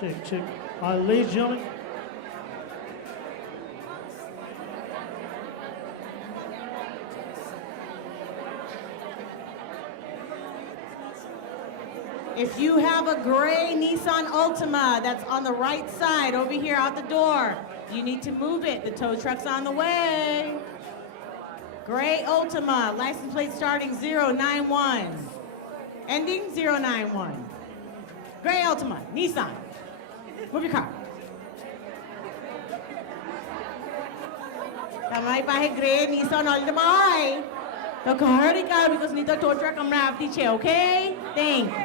Check. Ladies and gentlemen. If you have a gray Nissan Altima that's on the right side over here out the door, you need to move it. The tow truck's on the way. Gray Altima, license plate starting 091, ending 091. Gray Altima, Nissan. Move your car. Kamay pahe gray Nissan Altima ay. To kahari ka because nito tow truck ang rafty che, okay? Thank you.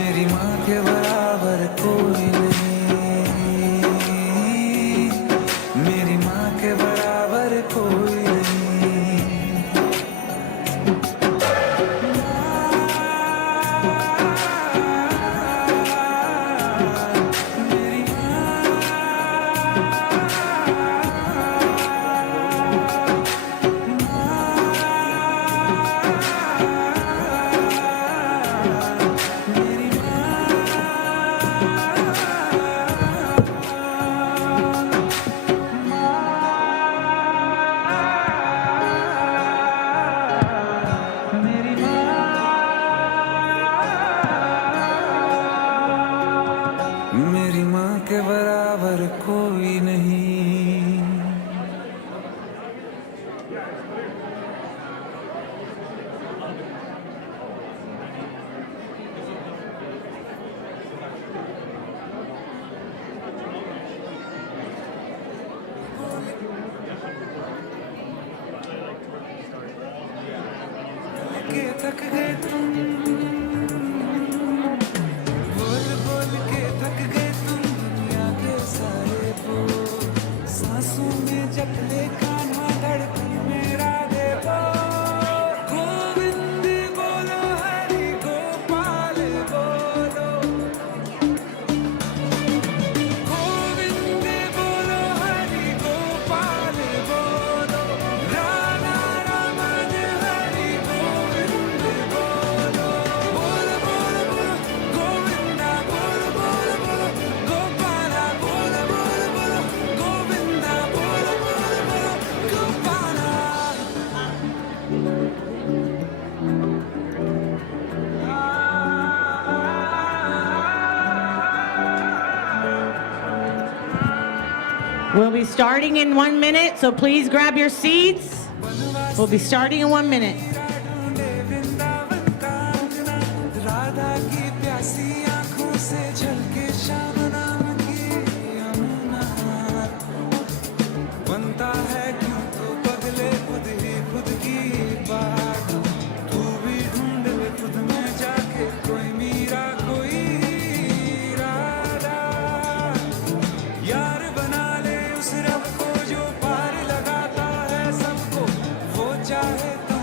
मेरी माँ के बराबर कोई नहीं, मेरी माँ के बराबर कोई नहीं। मेरी मेरी माँ के बराबर कोई नहीं। के थक गए तुम, बोल बोल के थक गए तुम दुनिया के सारे बोल। सांसों में जब ले कान्हा धड़कन मेरा देवो। गोविंद बोलो हरि गोपाल बोलो, गोविंद बोलो हरि गोपाल बोलो। राधा रमन हरि गोविंद बोलो। बोल बोल बोल गोविंदा बोल बोल बोल गोपाला बोल बोल बोल गोविंदा बोल बोल बोल Gopala. We'll be starting in 1 minute, so please grab your seats. We'll be starting in 1 minute. ढूंढे वृंदावन का अंगना, राधा की प्यासी आंखों से झलके श्याम नाम की यमुना। बनता है क्यों तो बदले खुद ही खुद की बात। तू भी ढूंढ ले खुद में जाके कोई मीरा कोई राधा। यार बना ले उस रब को जो पार लगाता है सबको, वो चाहे तो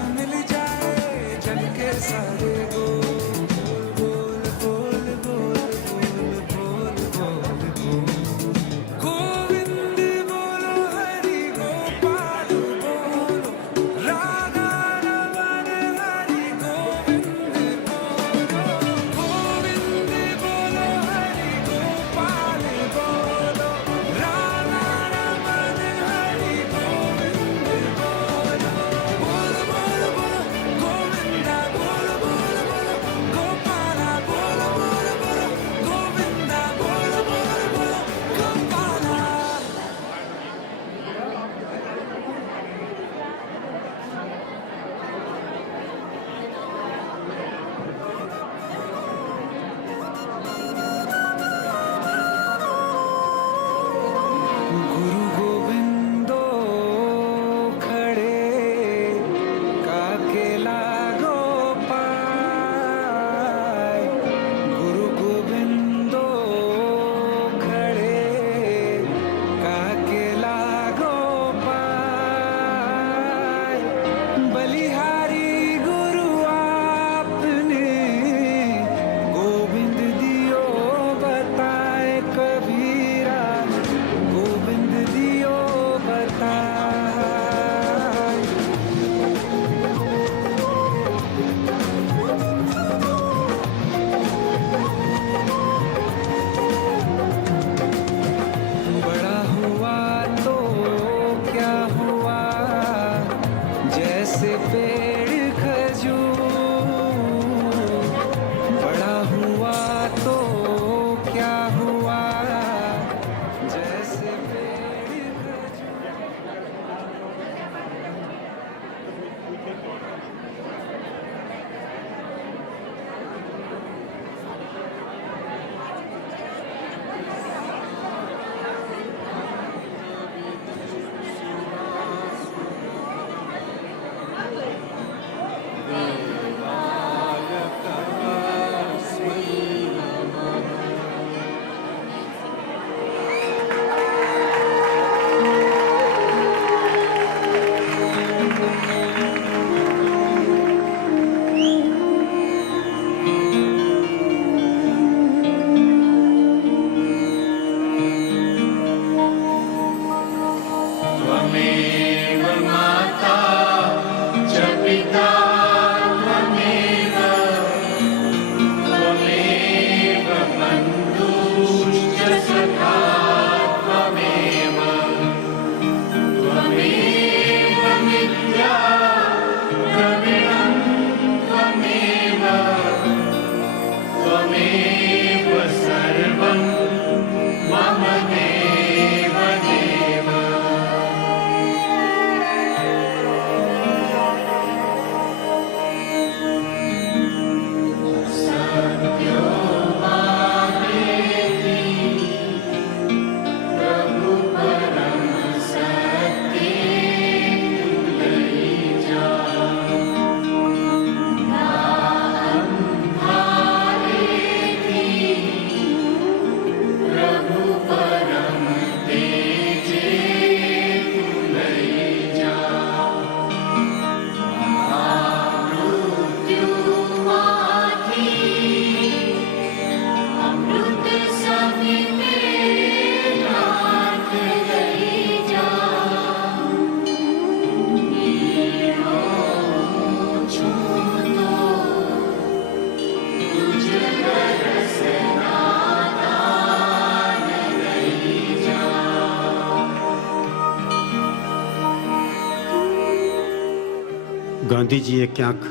ગાંધીજીએ ક્યાંક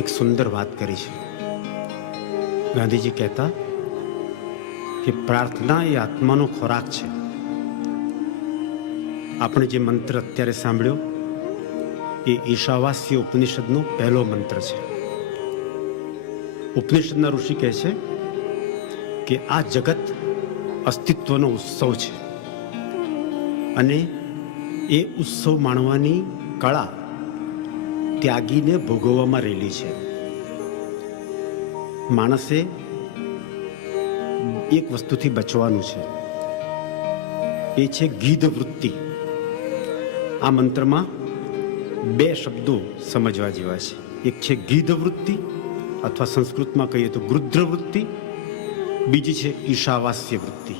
એક સુંદર વાત કરી છે. ગાંધીજી કહેતા કે પ્રાર્થના એ આત્માનો ખોરાક છે. આપણે જે મંત્ર અત્યારે સાંભળ્યો એ ઈશાવાસ્ય ઉપનિષદનો પહેલો મંત્ર છે. ઉપનિષદના ઋષિ કહે છે કે આ જગત અસ્તિત્વનો ઉત્સવ છે અને એ ઉત્સવ માણવાની કળા ત્યાગીને ભોગવવામાં રહેલી છે. માણસે એક વસ્તુથી બચવાનું છે, એ છે ગીધ વૃત્તિ. આ મંત્રમાં બે શબ્દો સમજવા જેવા છે. એક છે ગીધ વૃત્તિ અથવા સંસ્કૃતમાં કહીએ તો ગૃધ્ર વૃત્તિ, બીજી છે ઈશાવાસ્ય વૃત્તિ.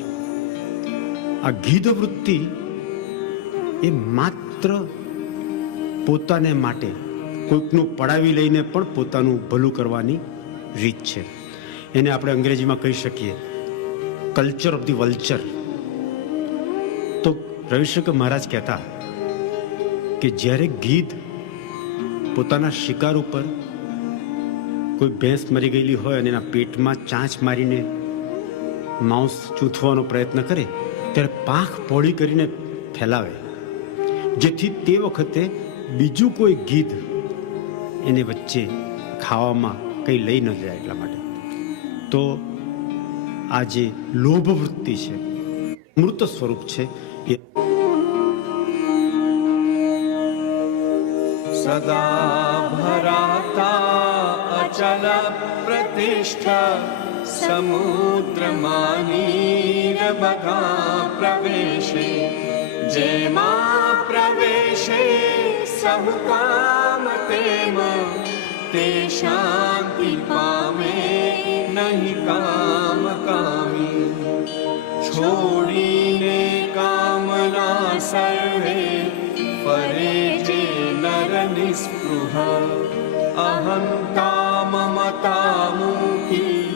આ ગીધ વૃત્તિ એ માત્ર પોતાને માટે કોઈકનું પડાવી લઈને પણ પોતાનું ભલું કરવાની રીત છે. એને આપણે અંગ્રેજીમાં કહી શકીએ કલ્ચર ઓફ ધી વલ્ચર. તો રવિશંકર મહારાજ કહેતા કે જ્યારે ગીધ પોતાના શિકાર ઉપર કોઈ ભેંસ મરી ગયેલી હોય અને એના પેટમાં ચાંચ મારીને માંસ ચૂંથવાનો પ્રયત્ન કરે ત્યારે પાંખ પહોળી કરીને ફેલાવે, જેથી તે વખતે બીજું કોઈ ગીધ એને વચ્ચે ખાવામાં કંઈ લઈ ન જાય એટલા માટે. તો આ જે લોભ વૃત્તિ છે, મૃત સ્વરૂપ છે, એ સદા ભરાતા અચલ પ્રતિષ્ઠ સમુદ્રમાની બધા પ્રવેશે જેમાં પ્રવેશે સહુ કામ તેમ તે શાંતિ પામે નહીં કામ કામી. છોડીને કામના સર્વે ફરે જે નર નિસ્પૃહ અહંતા મમતા મૂકી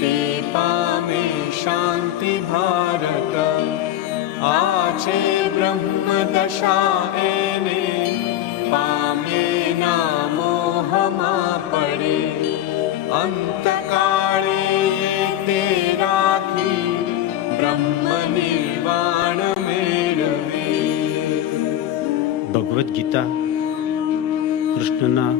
તે પામે શાંતિ ભારત. આ છે બ્રહ્મ દશા એને પામ્યે ના મોહમાં પડે. અંતકાળે તે રાખી બ્રહ્મ નિર્વાણ મેળવે. ભગવદ્ ગીતા કૃષ્ણના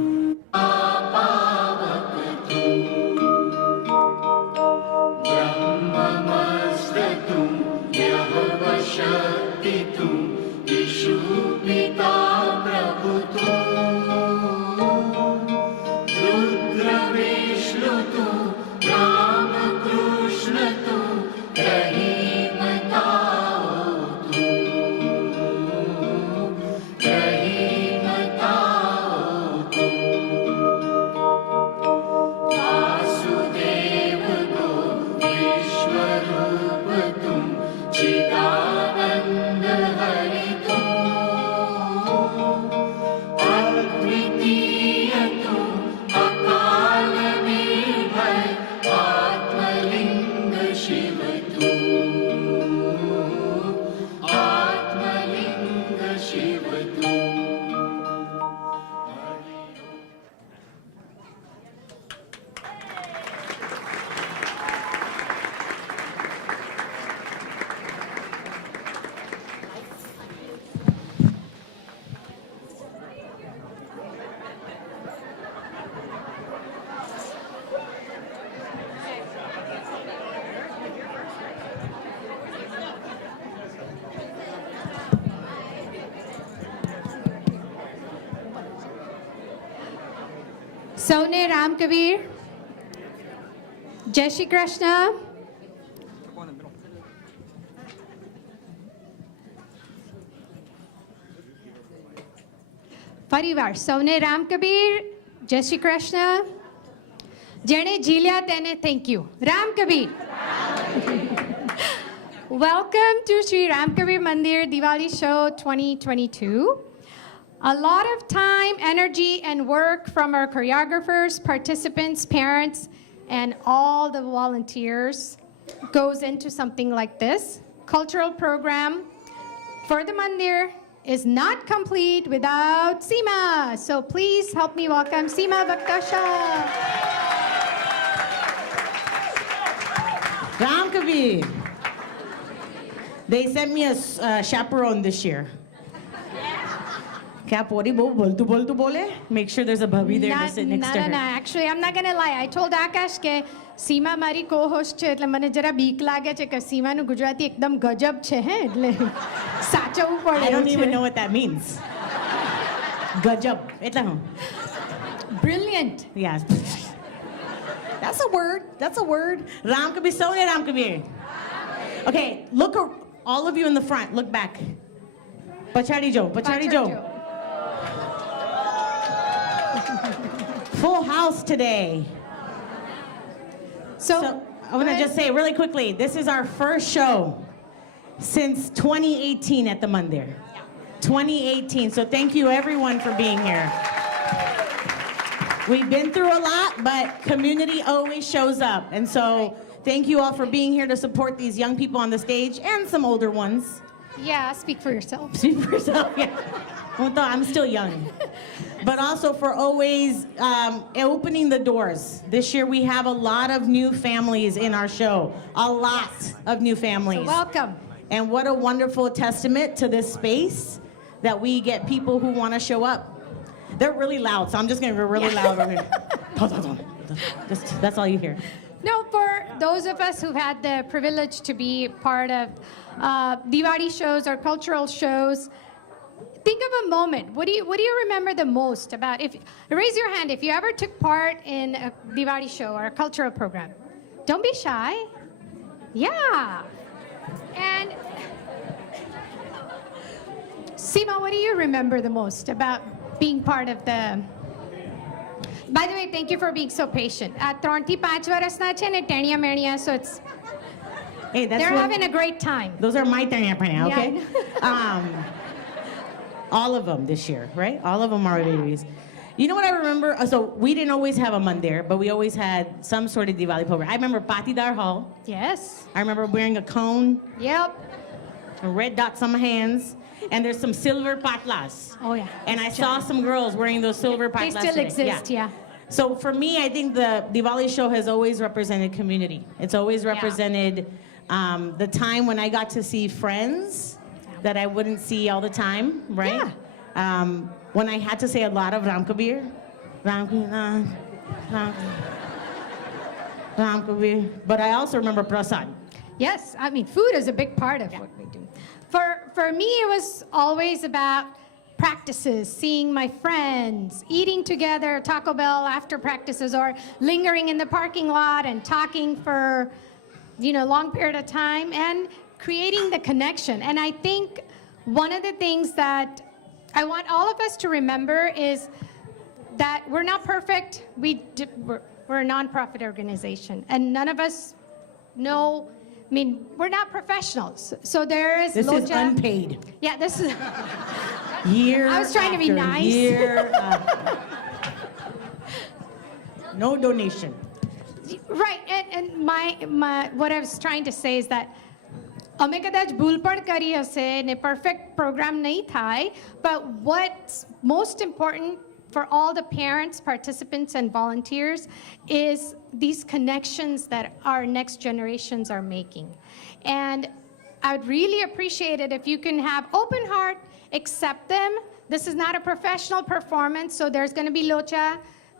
સૌને રામ કબીર, જય શ્રી કૃષ્ણ. ફરીવાર સૌને રામ કબીર, જય શ્રી કૃષ્ણ. જેણે જીલ્યા તેને thank you. Ram Kabir. Welcome to Shree Ram Kabir Mandir Diwali Show 2022. A lot of time, energy, and work from our choreographers, participants, parents, and all the volunteers goes into something like this cultural program for the Mandir is not complete without Seema. So please help me welcome Seema Vaktasha. Ram Kabir. They sent me a chaperone this year. क्या पोरी बोलतू बोले? Make sure there's a bhabhi there to sit next to her. No. Actually, I'm not gonna lie. I told Akash કે સીમા મારી co-host છે એટલે મને જરા બીક લાગે છે કે સીમાનું ગુજરાતી એકદમ ગજબ છે હે એટલે સાચવવું પડે. I don't even know what that means. Gajab. એટલે હું. Brilliant. Yeah. That's a word. That's a word. Ram Kabir. So Ram Kabir. Okay, look, all of you in the front, look back. Pachadi Jo. Full house today. So I want to just say really quickly, this is our first show since 2018 at the Mandir. 2018. So thank you everyone for being here. We've been through a lot, but community always shows up. And so thank you all for being here to support these young people on the stage and some older ones. Yeah, speak for yourself. Speak for yourself, yeah. I'm still young. But also for always opening the doors. This year we have a lot of new families in our show. A lot of new families. So welcome. And what a wonderful testament to this space that we get people who want to show up. They're really loud, so I'm just going to go really loud over here. That's all you hear. No, for those of us who've had the privilege to be part of Diwali shows or cultural shows, think of a moment. What do you remember the most about? Raise your hand if you ever took part in a Diwali show or a cultural program. Don't be shy. Yeah. And Seema, what do you remember the most about being part of the? By the way, thank you for being so patient. 3 થી 5 વર્ષના છે ને ટેણિયા Meniya, so it's Hey, they're having a great time. Those are my tanya prana, okay? Yeah. All of them this year, right? All of them are babies. You know what I remember? So we didn't always have a mandir, but we always had some sort of Diwali program. I remember Patidar Hall. Yes. I remember wearing a cone, Yep. and red dots on my hands, and there's some silver patlas. Oh yeah. And I saw some girls wearing those silver They patlas still today. exist, yeah. So for me, I think the Diwali show has always represented community. It's always represented the time when I got to see friends that I wouldn't see all the time, right? Yeah. When I had to say a lot of Ram Kabir, Ram Kabir. But I also remember Prasad. Yes, I mean food is a big part of what we do. For me, it was always about practices, seeing my friends, eating together, Taco Bell after practices, or lingering in the parking lot and talking for long period of time and creating the connection. And I think one of the things that I want all of us to remember is that we're not perfect. We're a non-profit organization, and none of us know. I mean, we're not professionals. So there is This Loja. is unpaid. Yeah, this is. Year I was trying to be after nice. Year no donation. Right, and my what I was trying to say is that અમે કદાચ ભૂલ પણ કરી હશે ને perfect program નહીં થાય, but what's most important for all the parents, participants, and volunteers is these connections that our next generations are making. And I would really appreciate it if you can have open heart, accept them. This is not a professional performance, so there's going to be locha.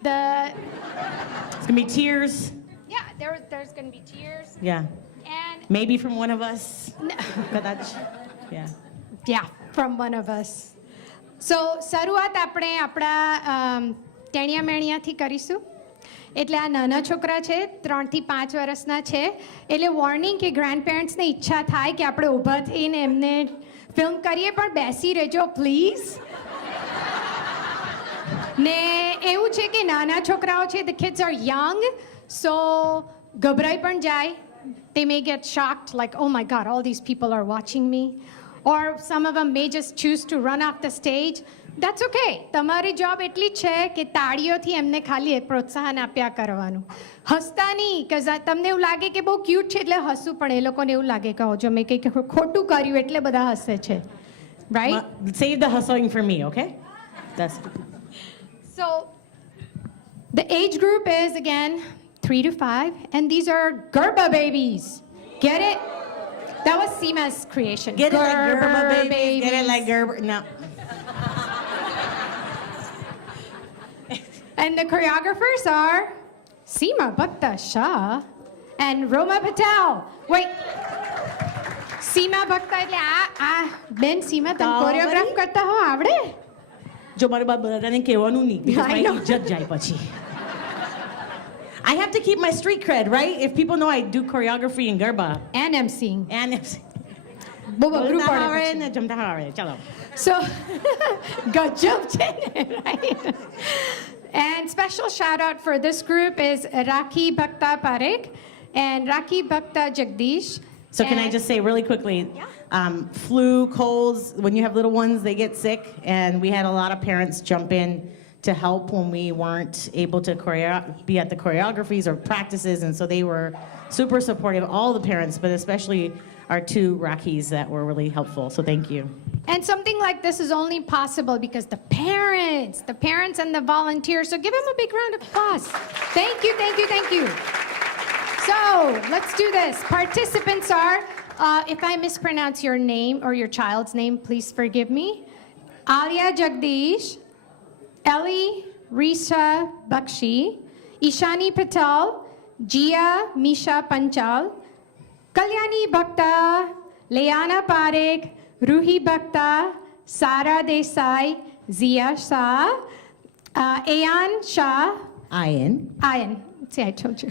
It's going to be tears. Yeah, there's going to be tears. Yeah. And Maybe from one of us. Yeah. Yeah, from one of us. So, શરૂઆત આપણે આપણા ટેણિયા મેણિયાથી કરીશું. એટલે આ નાના છોકરા છે, 3 થી 5 વર્ષના છે. એટલે વોર્નિંગ કે ગ્રાન્ડ પેરેન્ટ્સને ઈચ્છા થાય કે આપણે ઊભા થઈને એમને ફિલ્મ કરીએ, પણ બેસી રહેજો પ્લીઝ. ને એવું છે કે નાના છોકરાઓ છે, the kids are young, so ગભરાઈ પણ જાય. They may get shocked, like, oh my God, all these people are watching me. Or some of them may just choose to run off the stage. That's okay. તમારી job એટલી જ છે કે તાળીઓથી એમને ખાલી પ્રોત્સાહન આપ્યા કરવાનું. હસતા નહીં, કે તમને એવું લાગે કે બહુ ક્યુટ છે એટલે હસવું, પણ એ લોકોને એવું લાગે કે જો મેં કંઈક ખોટું કર્યું એટલે બધા હસે છે. right? Save the hustling for me, okay? That's So the age group is, again, 3 to 5, and these are Garba babies. Get it? That was Seema's creation. Get it like Garba babies. Get it like Garba. No. And the choreographers are Seema Bhakta Shah and Roma Patel. Wait. Seema Bhakta એટલે બેન સીમા તમે choreograph કરતા હો આવડે? જો મારે બધાને કહેવાનું નહીં because I my know. ઇજ્જત જાય પછી. I have to keep my street cred, right? If people know I do choreography in Garba. And emceeing. And બહુ અઘરું બોલતા પડે આવડે પછી. ને જમતા આવડે. ચલો. So, gajab છે ને, right? And special shout out for this group is Rakhi Bhakta Parekh and Rakhi Bhakta Jagdish. So can I just say really quickly, flu, colds, when you have little ones, they get sick, and we had a lot of parents jump in to help when we weren't able to be at the choreographies or practices, and so they were super supportive, all the parents, but especially our 2 Rakhis that were really helpful, so thank you. And something like this is only possible because the parents and the volunteers, so give them a big round of applause. Thank you, thank you, thank you. So let's do this. Participants are, if I mispronounce your name or your child's name, please forgive me. Alia Jagdish, Ellie Risha Bakshi, Ishani Patel, Jia Misha Panchal, Kalyani Bhakta, Leana Parekh, Ruhi Bhakta, Sara Desai, Zia Shah, Ayan Shah, Ayan. See, I told you.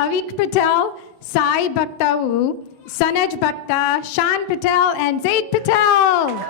Avik Patel, Sai Bhakta Wu, Sanaj Bhakta, Shan Patel, and Zaid Patel.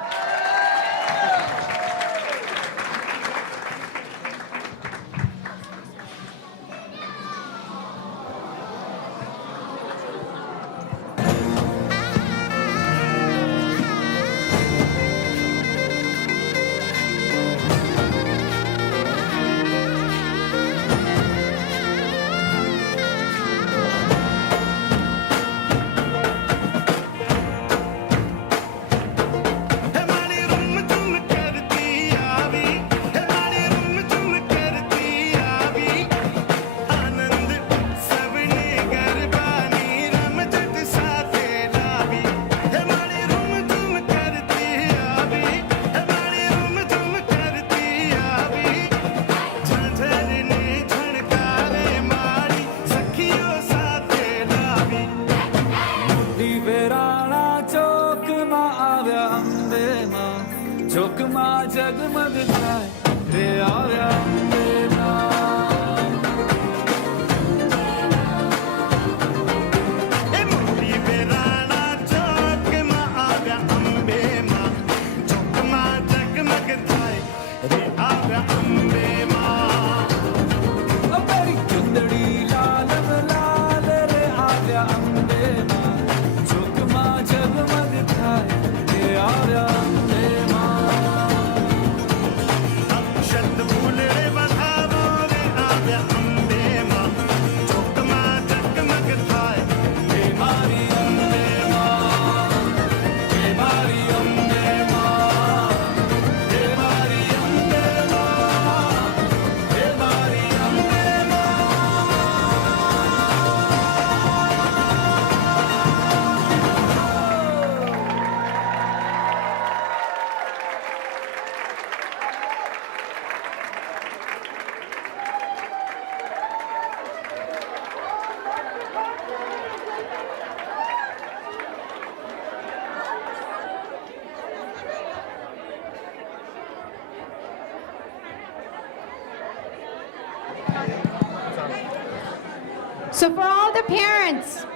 So for all the parents,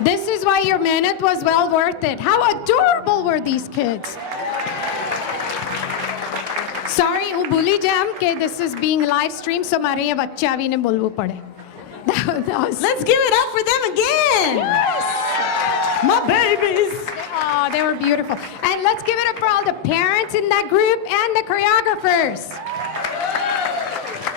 this is why your minute was well worth it. How adorable were these kids? Sorry, હું ભૂલી જામ કે this is being live streamed, so મારે અહીંયા વચ્ચે આવીને બોલવું પડે. Let's give it up for them again. Yes. My babies. Oh, they were beautiful. And let's give it up for all the parents in that group and the choreographers.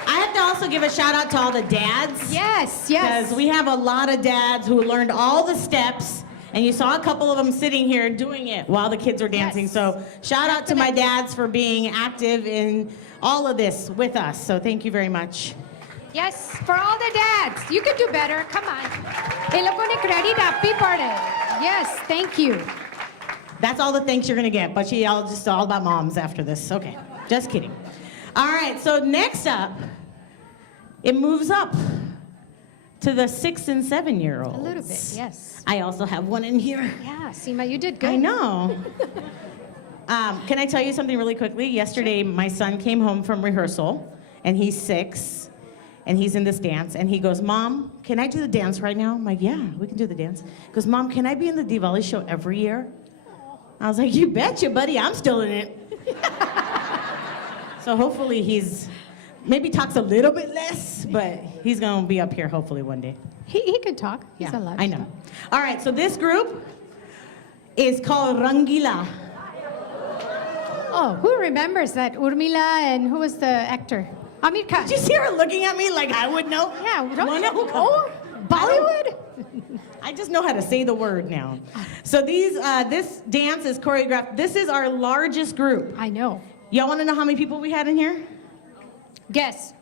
I have to also give a shout out to all the dads. Yes, yes. Because we have a lot of dads who learned all the steps And you saw a couple of them sitting here doing it while the kids are dancing. Yes. So shout out to my dads for being active in all of this with us. So thank you very much. Yes, for all the dads. You can do better. Come on. Hey, look on credit happy party. Yes, thank you. That's all the thanks you're gonna get, but just all about moms after this. Okay, just kidding. All right, so next up, it moves up to the 6 and 7-year-olds. A little bit, yes. I also have one in here. Yeah, Seema, you did good. I know. Can I tell you something really quickly? Yesterday, my son came home from rehearsal, and he's 6, and he's in this dance, and he goes, Mom, can I do the dance right now? I'm like, yeah, we can do the dance. He goes, Mom, can I be in the Diwali show every year? I was like, you betcha, buddy, I'm still in it. So hopefully he's, maybe talks a little bit less, but he's gonna be up here hopefully one day. He can talk. He's allowed. I know. All right, so this group is called Rangila. Oh, who remembers that? Urmila and who was the actor? Amir Khan. Did you see her looking at me like I would know? Yeah, don't Wanna- you? Oh, Bollywood? I just know how to say the word now. So this dance is choreographed. This is our largest group. I know. Y'all wanna know how many people we had in here? Guess.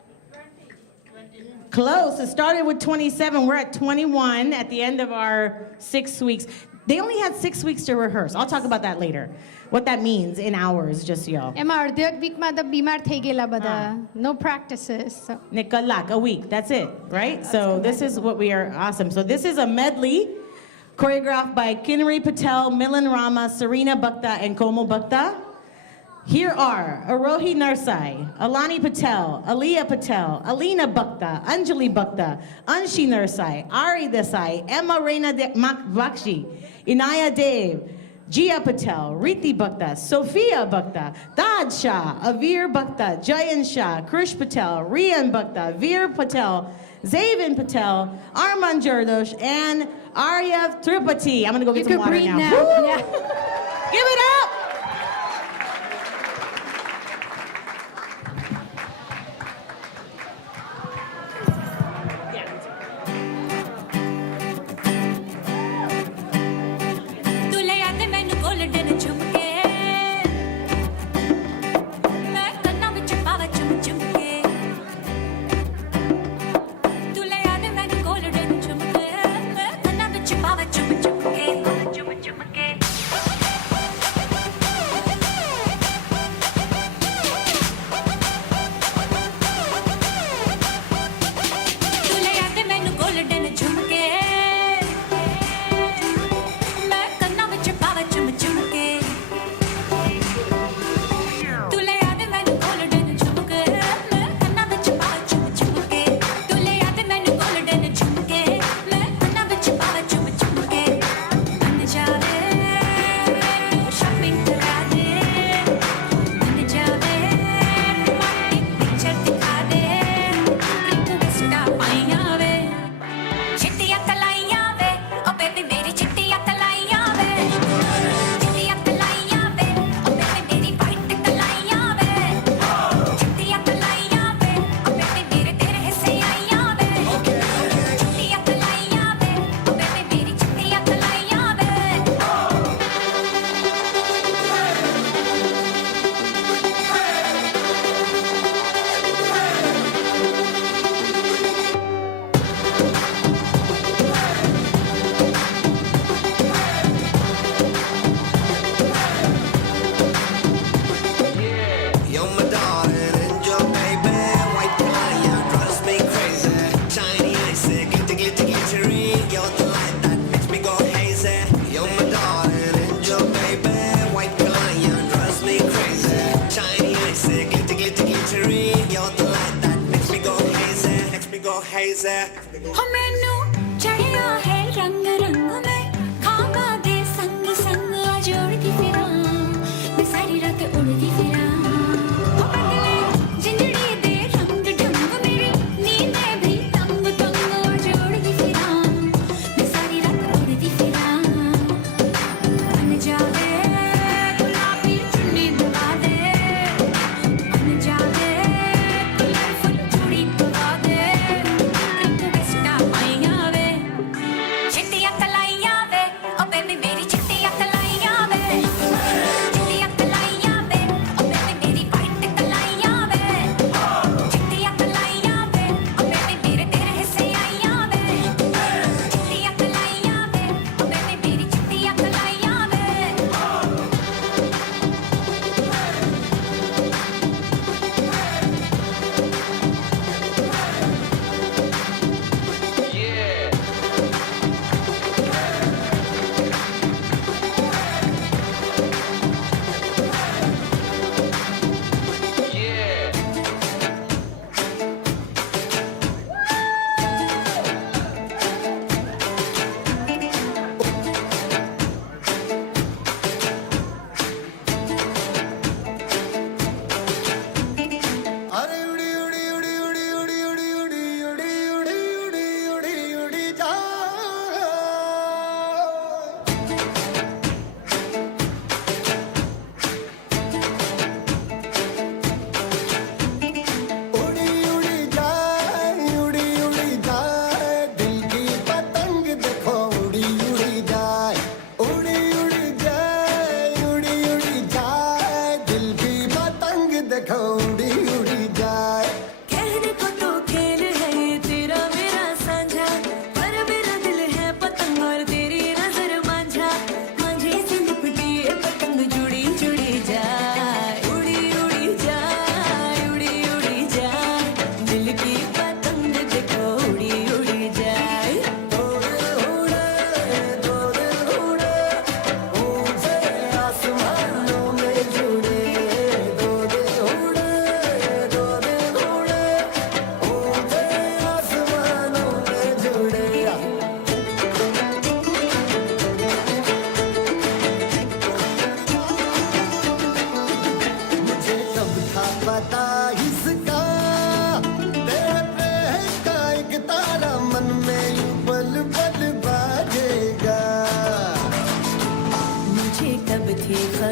Close. It started with 27. We're at 21 at the end of our 6 weeks. They only had 6 weeks to rehearse. I'll talk about that later. What that means in hours, just so y'all. Emma, अर्धे week में तो बीमार थे गेला बदा. No practices. So. Nikalak, a week. That's it, right? So this is what we are awesome. So this is a medley choreographed by Kinri Patel, Milan Rama, Serena Bhakta, and Komal Bhakta. Here are Arohi Narsai, Alani Patel, Aliyah Patel, Alina Bhakta, Anjali Bhakta, Anshi Narsai, Ari Desai, Emma Reina Bakshi, Inaya Dev, Jia Patel, Riti Bhakta, Sophia Bhakta, Dad Shah, Avir Bhakta, Jayan Shah, Krish Patel, Rian Bhakta, Veer Patel, Zavin Patel, Arman Jardosh, and Aryav Tripati. I'm gonna go get You some could water breathe now. now. Woo! Yeah. Give it up!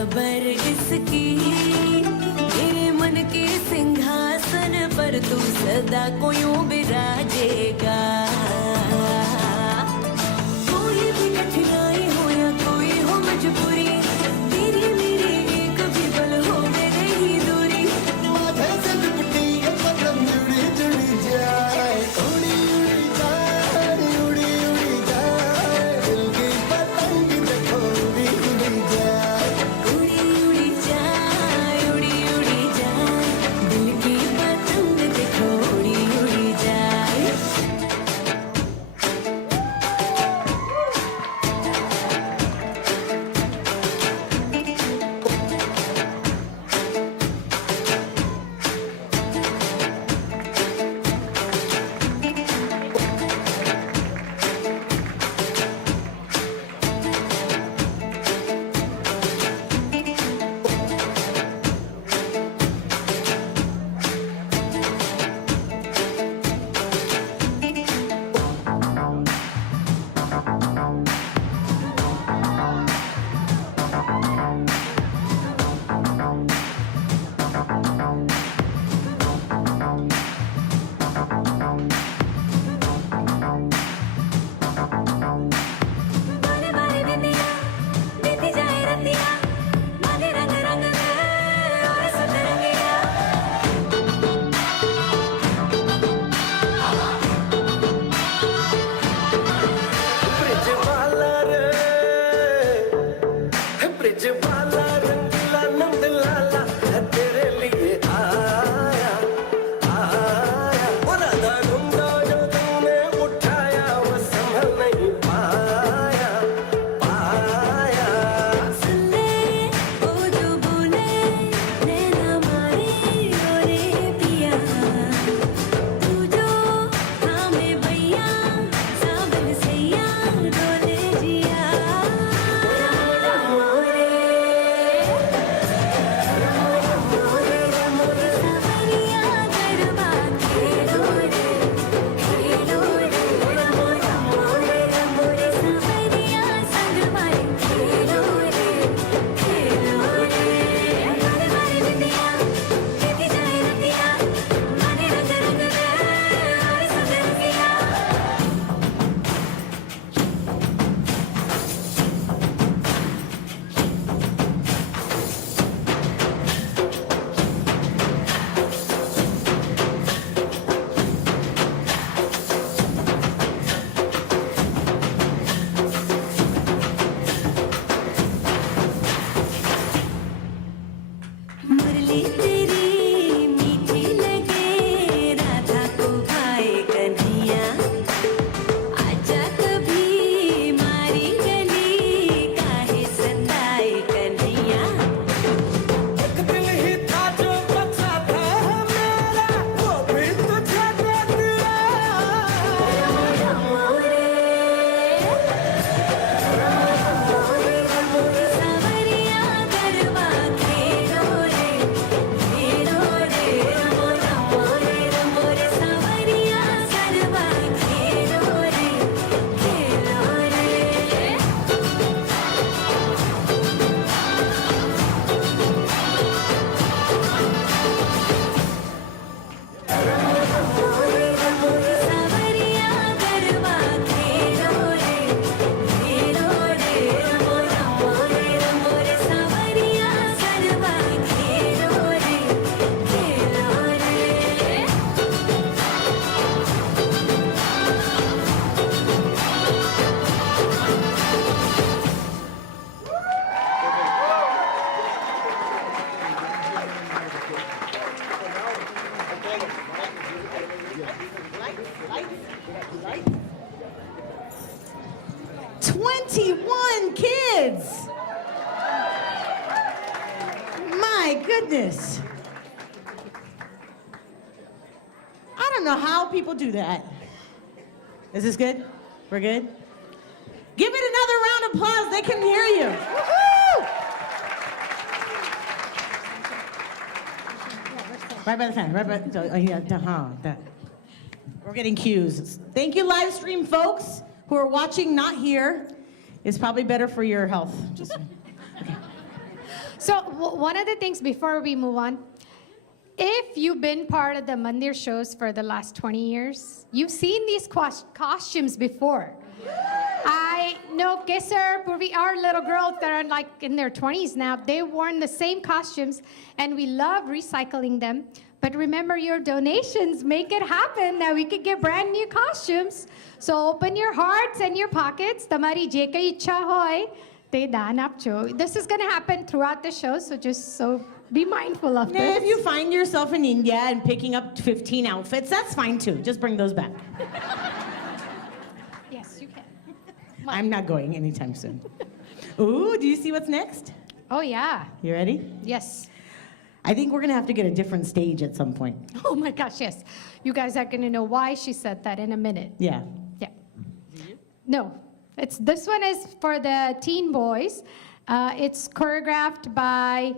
खबर इसकी मेरे मन के सिंहासन पर तू सदा को यूं विराजेगा कोई भी कठिनाई हो या कोई हो मजबूरी तेरी मेरी एक भी पल हो मेरे ही दूरी माझे से लिपटी ये पतंग जुड़ी जुड़ी जाए उड़ी उड़ी जाए उड़ी उड़ी जाए दिल की पतंग देखो उड़ी उड़ी जाए उड़ी उड़ी जाए उड़ी उड़ी जाए दिल की पतंग देखो उड़ी उड़ी जाए बारे बारे बिंदिया बीती जाए रतिया माने रंग रंग में और सतरंगिया ब्रिज वाला रे ब्रिज वाला रंगीला नंद लाला है तेरे लिए आया आया वो राधा ढूंढा जो तूने उठाया वो संभल नहीं पाया पाया सुन ले वो जो बोले नैना मारे ओरे पिया तू जो थामे भैया सावन सैया डोले जिया मोरे मोरे सवरिया गरबा खेलो रे मोरा मोरे सवरिया संग मारे खेलो रे बारे बारे बिंदिया बीती जाए रतिया माने रंग रंग में और सतरंगिया 'मुरली तेरी मीठी लगे राधा को भाए कन्हैया आजा कभी मारी गली काहे सताए कन्हैया एक दिल ही था जो बचा था मेरा वो भी तुझे दे दिया मोरे सवरिया गरबा खेलो रे मोरा मोरे सवरिया गरबा खेलो रे सवरिया गरबा खेलो रे मोरा मोरे सवरिया गरबा खेलो रे Lights. 21 kids. My goodness. I don't know how people do that. Is this good? We're good? Give it another round of applause. They can hear you. Woohoo! Right by the fan. Right by. That. We're getting cues. Thank you, live stream folks who are watching, not here. It's probably better for your health. Okay. So one of the things before we move on, if you've been part of the Mandir shows for the last 20 years, you've seen these costumes before. I know Kesar, Purvi, our little girls that are like in their 20s now, they've worn the same costumes and we love recycling them. But remember, your donations make it happen. Now we could get brand new costumes. So open your hearts and your pockets. Tamari je kai ichha hoy, te daan apcho. This is going to happen throughout the show, so be mindful of this. If you find yourself in India and picking up 15 outfits, that's fine too. Just bring those back. Yes, you can. I'm not going anytime soon. Ooh, do you see what's next? Oh, yeah. You ready? Yes. I think we're gonna have to get a different stage at some point. Oh my gosh, yes. You guys are gonna know why she said that in a minute. Yeah. Yeah. No, this one is for the teen boys. It's choreographed by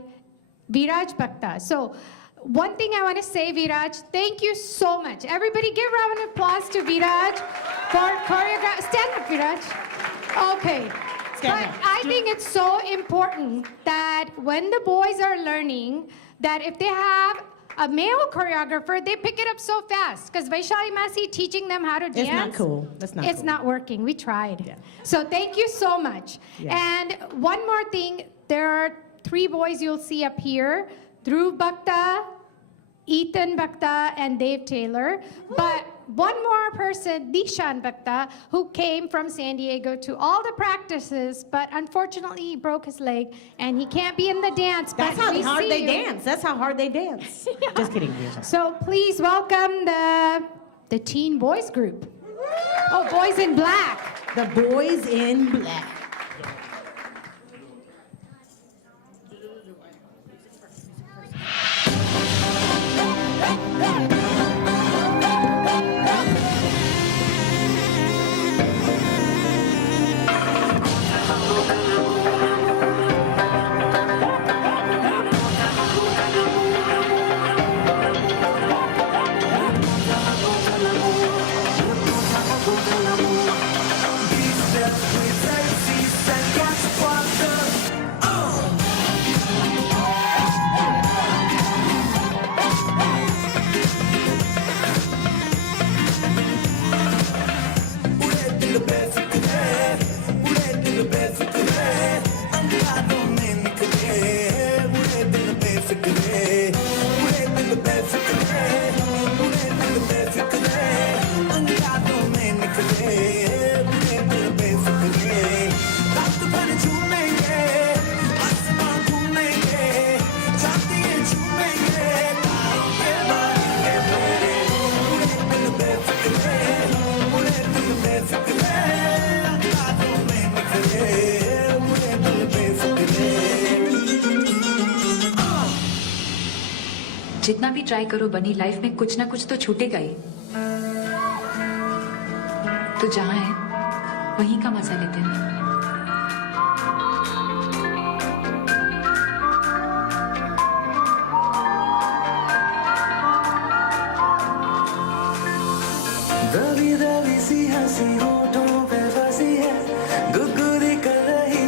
Viraj Bhakta. So one thing I want to say, Viraj, thank you so much. Everybody give a round of applause to Viraj for choreograph. Stand up, Viraj. Okay. Stand But up. I think it's so important that when the boys are learning, that if they have a male choreographer, they pick it up so fast. Because Vaishali Masi teaching them how to dance. It's not cool. That's not It's cool. not working. We tried. Yeah. So thank you so much. Yeah. And one more thing, there are 3 boys you'll see up here. Dhruv Bhakta, Ethan Bhakta, and Dave Taylor. But one more person, Dishan Bhakta, who came from San Diego to all the practices, but unfortunately he broke his leg and he can't be in the dance. That's but how we hard see they you. dance. That's how hard they dance. Just kidding. So please welcome the teen boys group. Oh, Boys in Black. The Boys in Black. जितना भी try करो बनी life में कुछ ना कुछ तो छूटेगा ही तो जहां है वहीं का मजा लेते हैं दबी दबी सी हंसी होठों पे फंसी है गुदगुदी कर रही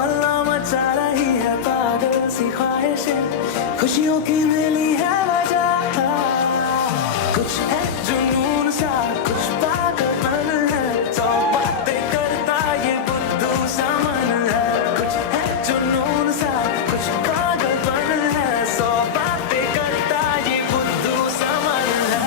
हल्ला मचा रही है पागल सी ख्वाहिशें खुशियों की मिली है वजह कुछ है जुनून सा कुछ पागलपन है सौ बातें करता ये बुद्धू सा मन है कुछ है जुनून सा कुछ पागलपन है सौ बातें करता ये बुद्धू सा मन है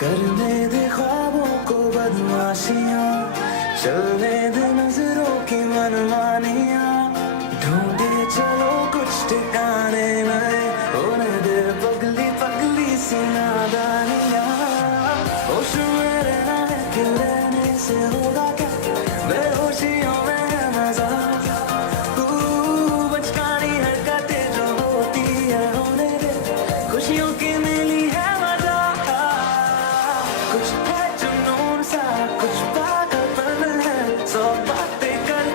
करने दे ख्वाबों को बदमाशियां चलने दे नजरों की मनमानियां ढूंढे चलो कुछ ठिकाने नए होने दे पगली पगली सी नादानियां होश में रहना है कि रहने से होगा क्या बेहोशियों में है मजा बचकानी हरकतें जो होती है होने दे खुशियों की मिली है मजा कुछ है जुनून सा कुछ पागलपन है सौ बातें कर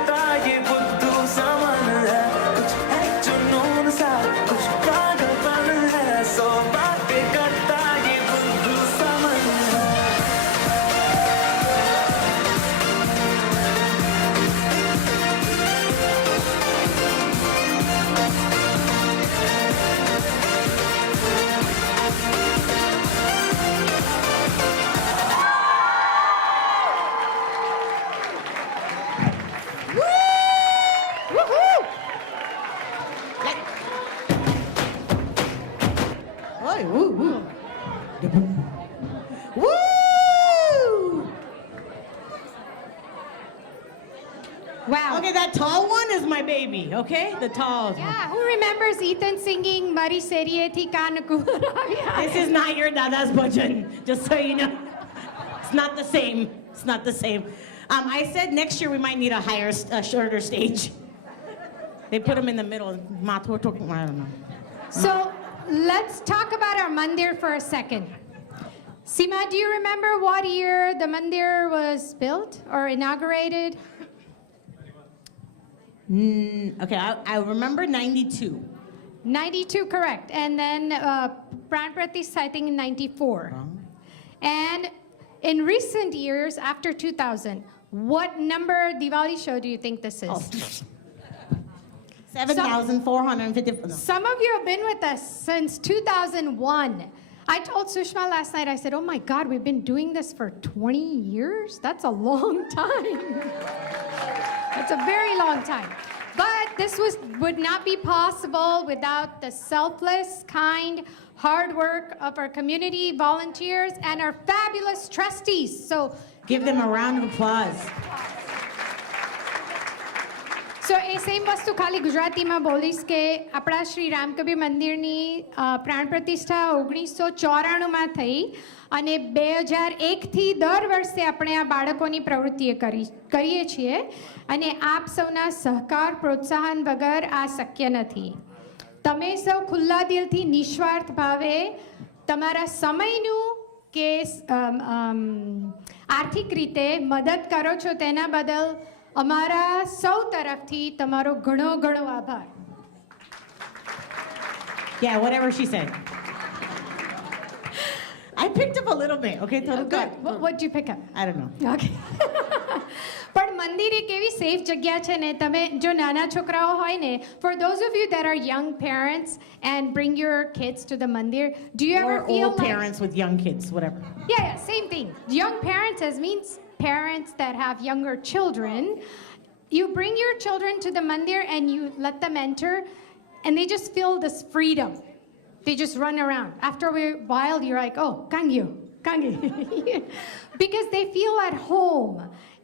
Wow. Okay, that tall one is my baby, okay? The tall one. Yeah, who remembers Ethan singing Mari Seriye Thi Kaanku? This is not your dada's bhajan, just so you know. It's not the same. It's not the same. I said next year we might need a shorter stage. They put them in the middle. I don't know. So let's talk about our mandir for a second. Seema, do you remember what year the mandir was built or inaugurated? Okay, I remember 92. 92, correct. And then Pran Pratishtha, I think in 94. And in recent years, after 2000, what number Diwali show do you think this is? Oh. 7,450. No. Some of you have been with us since 2001. I told Sushma last night, I said, oh my God, we've been doing this for 20 years? That's a long time. That's a very long time. But this would not be possible without the selfless, kind, hard work of our community volunteers and our fabulous trustees. So give them a round of applause. So એ same વસ્તુ ખાલી ગુજરાતીમાં બોલીશ કે આપણા શ્રી રામકબીર મંદિરની પ્રાણ પ્રતિષ્ઠા 1994માં થઈ અને 2001થી દર વર્ષે આપણે આ બાળકોની પ્રવૃત્તિએ કરીએ છીએ અને આપ સૌના સહકાર પ્રોત્સાહન વગર આ શક્ય નથી. તમે સૌ ખુલ્લા દિલથી નિસ્વાર્થ ભાવે તમારા સમયનું કે આર્થિક રીતે મદદ કરો છો તેના બદલ અમારા સૌ તરફથી તમારો ઘણો ઘણો આભાર. Yeah, whatever she said. I picked up a little bit. Okay, Oh, good. What did you pick up? I don't know. Okay. પણ મંદિર એક એવી સેફ જગ્યા છે ને, તમે જો નાના છોકરાઓ હોય ને, for those of you that are young parents and bring your kids to the mandir, do you ever Or feel old parents with young kids, whatever. Yeah, same thing. Young parents means parents that have younger children. You bring your children to the mandir and you let them enter and they just feel this freedom. They just run around. After a while, you're like, oh, kangi. Because they feel at home.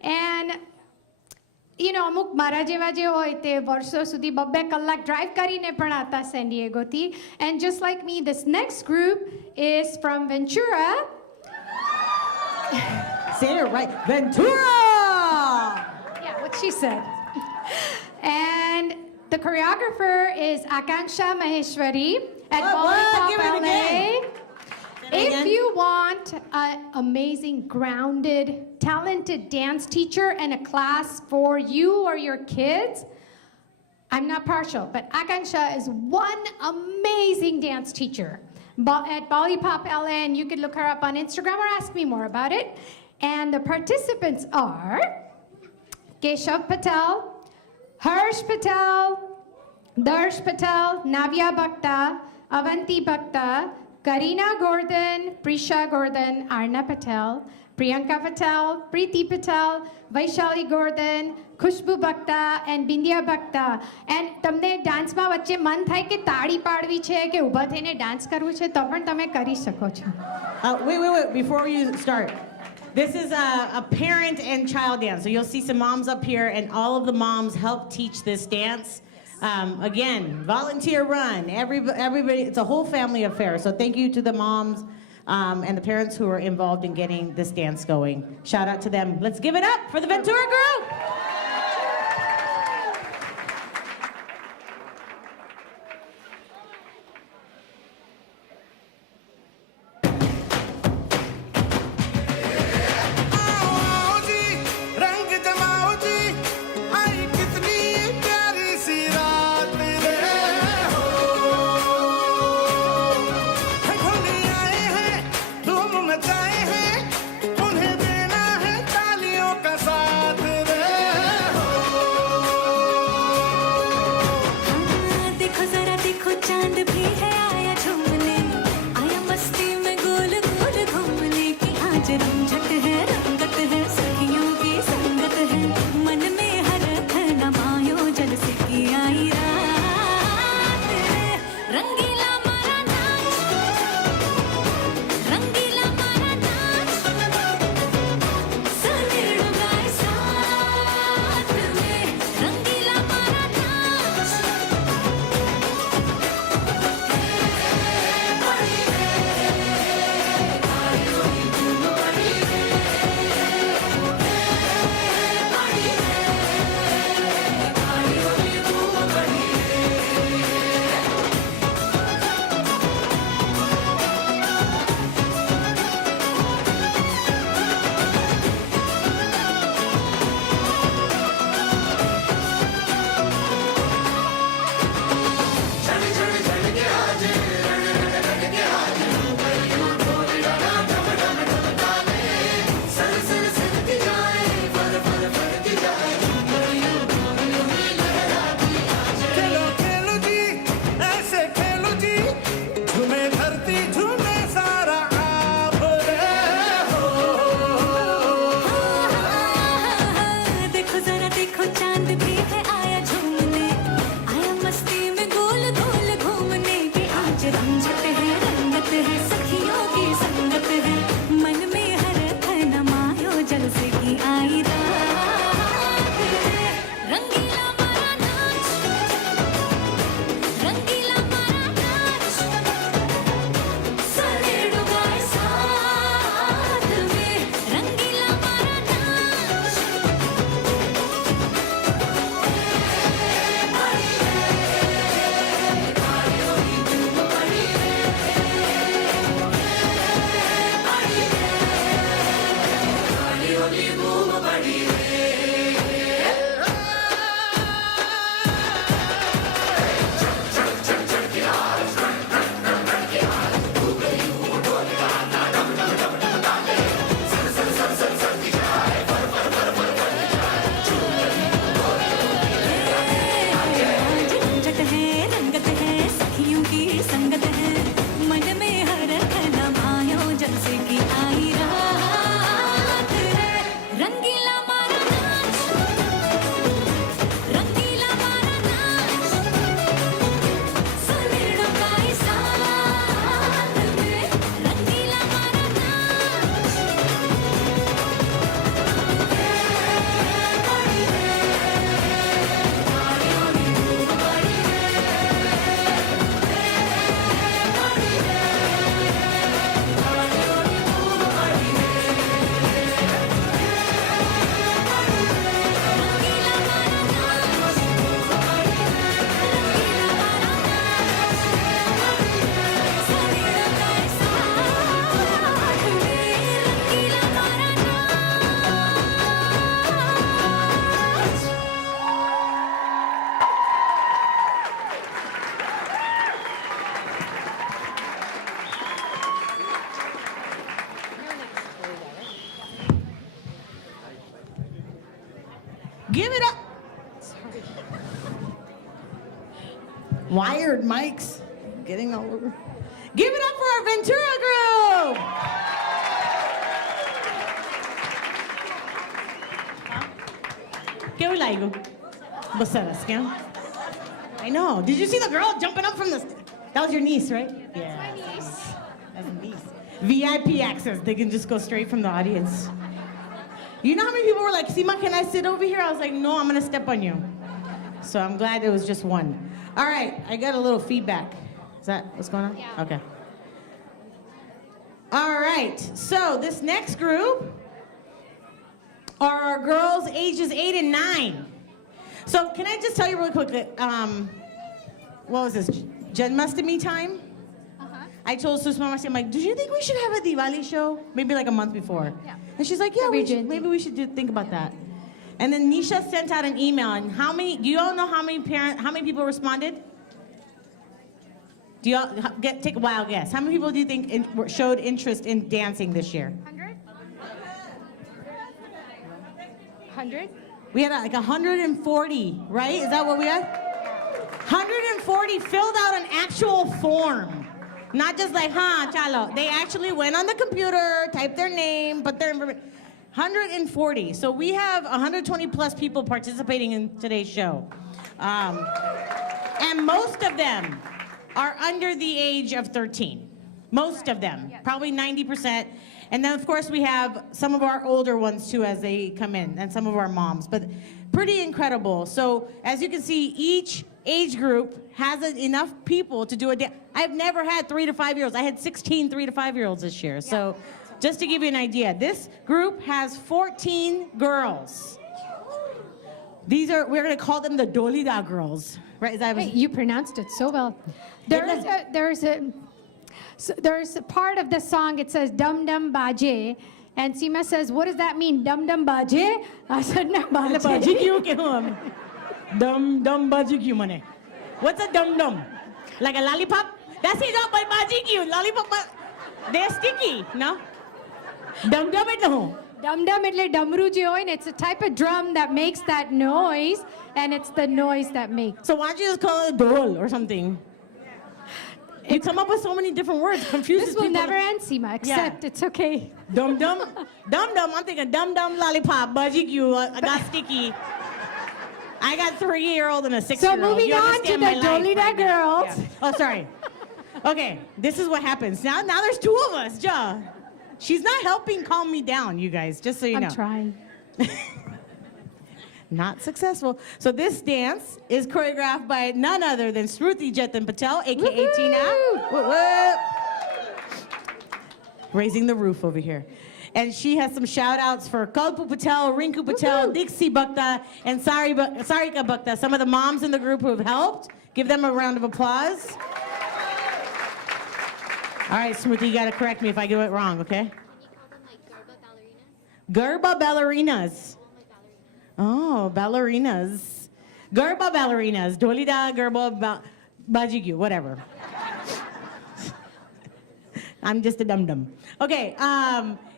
And, you know, અમુક મારા જેવા જે હોય તે વર્ષો સુધી 2 કલાક drive કરીને પણ આતા Sen ડિએગોથી. And just like me, this next group is from Ventura. Say it right. Ventura! Yeah, what she said. And the choreographer is Akanksha Maheshwari at Lollipop Give it LA. again. If you want an amazing, grounded, talented dance teacher and a class for you or your kids, I'm not partial, but Akanksha is one amazing dance teacher at Lollipop LA, and you could look her up on Instagram or ask me more about it. And the participants are Keshav Patel, Harsh Patel, Darsh Patel, Navya Bhakta, Avanti Bhakta, Karina Gordon, Prisha Gordon, Arna Patel, Priyanka Patel, Preeti Patel, Vaishali Gordon, Khushbu Bhakta, and Bindya Bhakta. And તમને ડાન્સમાં વચ્ચે મન થાય કે તાળી પાડવી છે કે ઊભા થઈને ડાન્સ કરવું છે તો પણ તમે કરી શકો છો. Wait. Before you start. This is a parent and child dance. So you'll see some moms up here, and all of the moms help teach this dance. Again, volunteer run. Everybody, it's a whole family affair. So thank you to the moms and the parents who are involved in getting this dance going. Shout out to them. Let's give it up for the Ventura group. उन्हें देना है तालियों का साथ रे Give it up. Wired mics. Getting all over. Give it up for our Ventura group. ¿Qué huele? Basaras, ¿qué? I know. Did you see the girl jumping up from the... That was your niece, right? Yeah, That's my niece. that's a niece. VIP access. They can just go straight from the audience. You know how many people were like, Sima, can I sit over here? I was like, no, I'm going to step on you. So I'm glad it was just one. All right, I got a little feedback. Is that what's going on? Yeah. Okay. All right, so this next group are our girls ages 8 and 9. So can I just tell you really quickly, what was this, Janmashtami time? I told Susma, I'm like, do you think we should have a Diwali show? Maybe like a month before. Yeah. And she's like, yeah, maybe we should think about that. And then Nisha sent out an email, and do you all know how many people responded? Do you all take a wild guess? How many people do you think showed interest in dancing this year? 100? 100? We had like 140, right? Is that what we had? 140 filled out an actual form. Not just like, chalo. They actually went on the computer, typed their name, put their information. 140. So we have 120 plus people participating in today's show. And most of them are under the age of 13. Most of them, probably 90%. And then of course we have some of our older ones too as they come in, and some of our moms, but pretty incredible. So as you can see, each age group has enough people to do a dance. I've never had 3 to 5 year olds. I had 16 3 to 5 year olds this year. So just to give you an idea, this group has 14 girls. We're gonna call them the Dolida girls, right? Is that Hey, you pronounced it so well. There's a part of the song, it says dum dum baje, and Seema says, what does that mean, dum dum baje? I said, no baje. Dum dum baji kyu mane? What's a dum dum? Like a lollipop? That's it, no, but baji kyu? Lollipop, they're sticky, no? Dum dum it no. Dum dum એટલે ડમરૂ જે હોય ને, it's a type of drum that makes that noise, and it's the noise that makes. So why don't you just call it a dole or something? You come up with so many different words, confuses This will people. never end, Seema, except it's okay. Dum dum, dum dum. I'm thinking dum dum lollipop, baji kyu. I got sticky. I got 3-year-old and a 6-year-old. So moving You on to understand the my life Dolida right now. girls. Yeah. Oh, sorry. Okay, this is what happens. Now there's 2 of us, Ja. She's not helping calm me down, you guys, just so you know. I'm trying. Not successful. So this dance is choreographed by none other than Shruti Jatan Patel, aka Tina. Whoop, whoop. Raising the roof over here. And she has some shout outs for Kalpu Patel, Rinku Patel, Dixie Bhakta, and Sarika Bhakta, some of the moms in the group who have helped. Give them a round of applause. All right, Smriti, you gotta correct me if I get it wrong, okay? Garba ballerinas. Oh, ballerinas. Garba ballerinas. Dolida, Garba, Bajigyu, whatever. I'm just a dum-dum. Okay,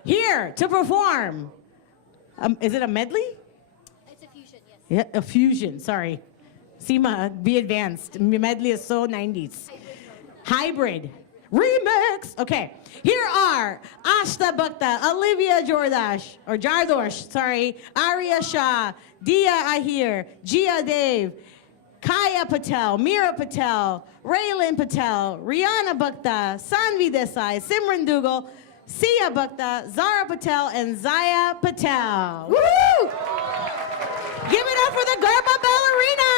here to perform. Is it a medley? It's a fusion, yes. Yeah, a fusion, sorry. Seema, be advanced. Medley is so 90s. Hybrid. Remix. Okay, here are Ashta Bhakta, Olivia Jardosh, sorry, Arya Shah, Dia Ahir, Jia Dev, Kaya Patel, Meera Patel, Raylin Patel, Rihanna Bhakta, Sanvi Desai, Simran Dugal, Sia Bhakta, Zara Patel, and Zaya Patel. Woo! Give it up for the Garba ballerina!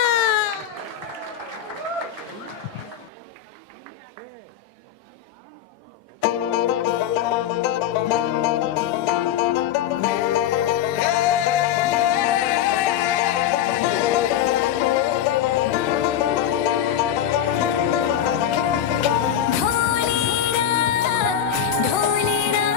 ढोलीरा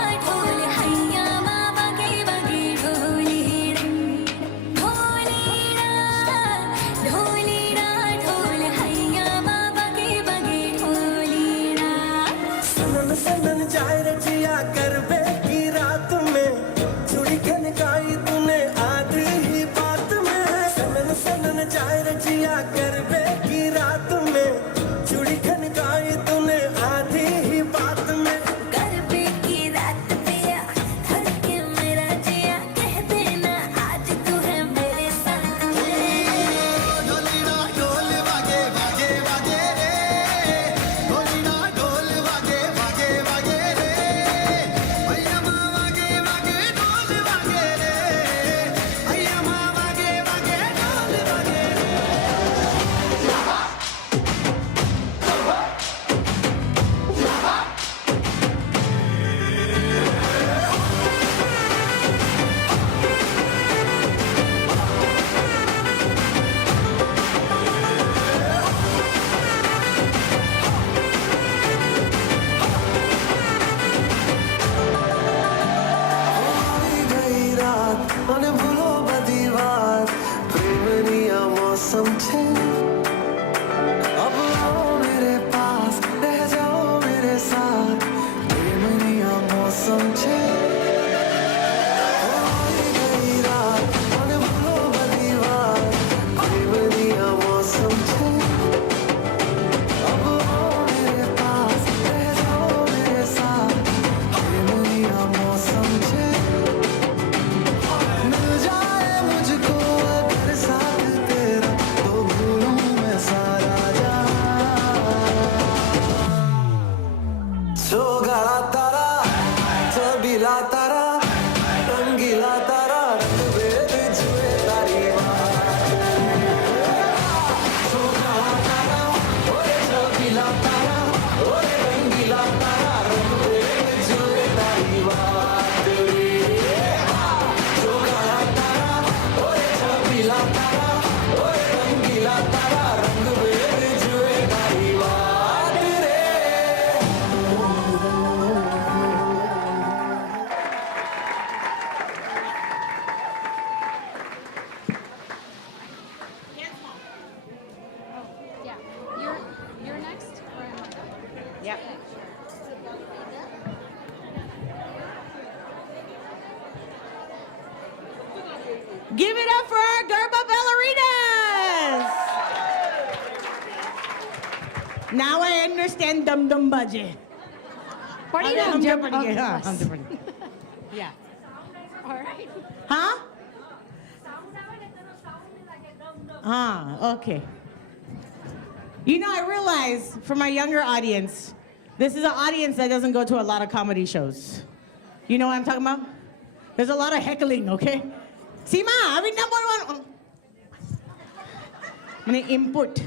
Now I understand dum dum baje. What do you हम know? जब पढ़ गए, हाँ, हम जब पढ़ गए. Yeah. All right. Huh? Okay. You know, I realize for my younger audience, this is an audience that doesn't go to a lot of comedy shows. You know what I'm talking about? There's a lot of heckling, okay? Sima, I mean, number one. I'm gonna input.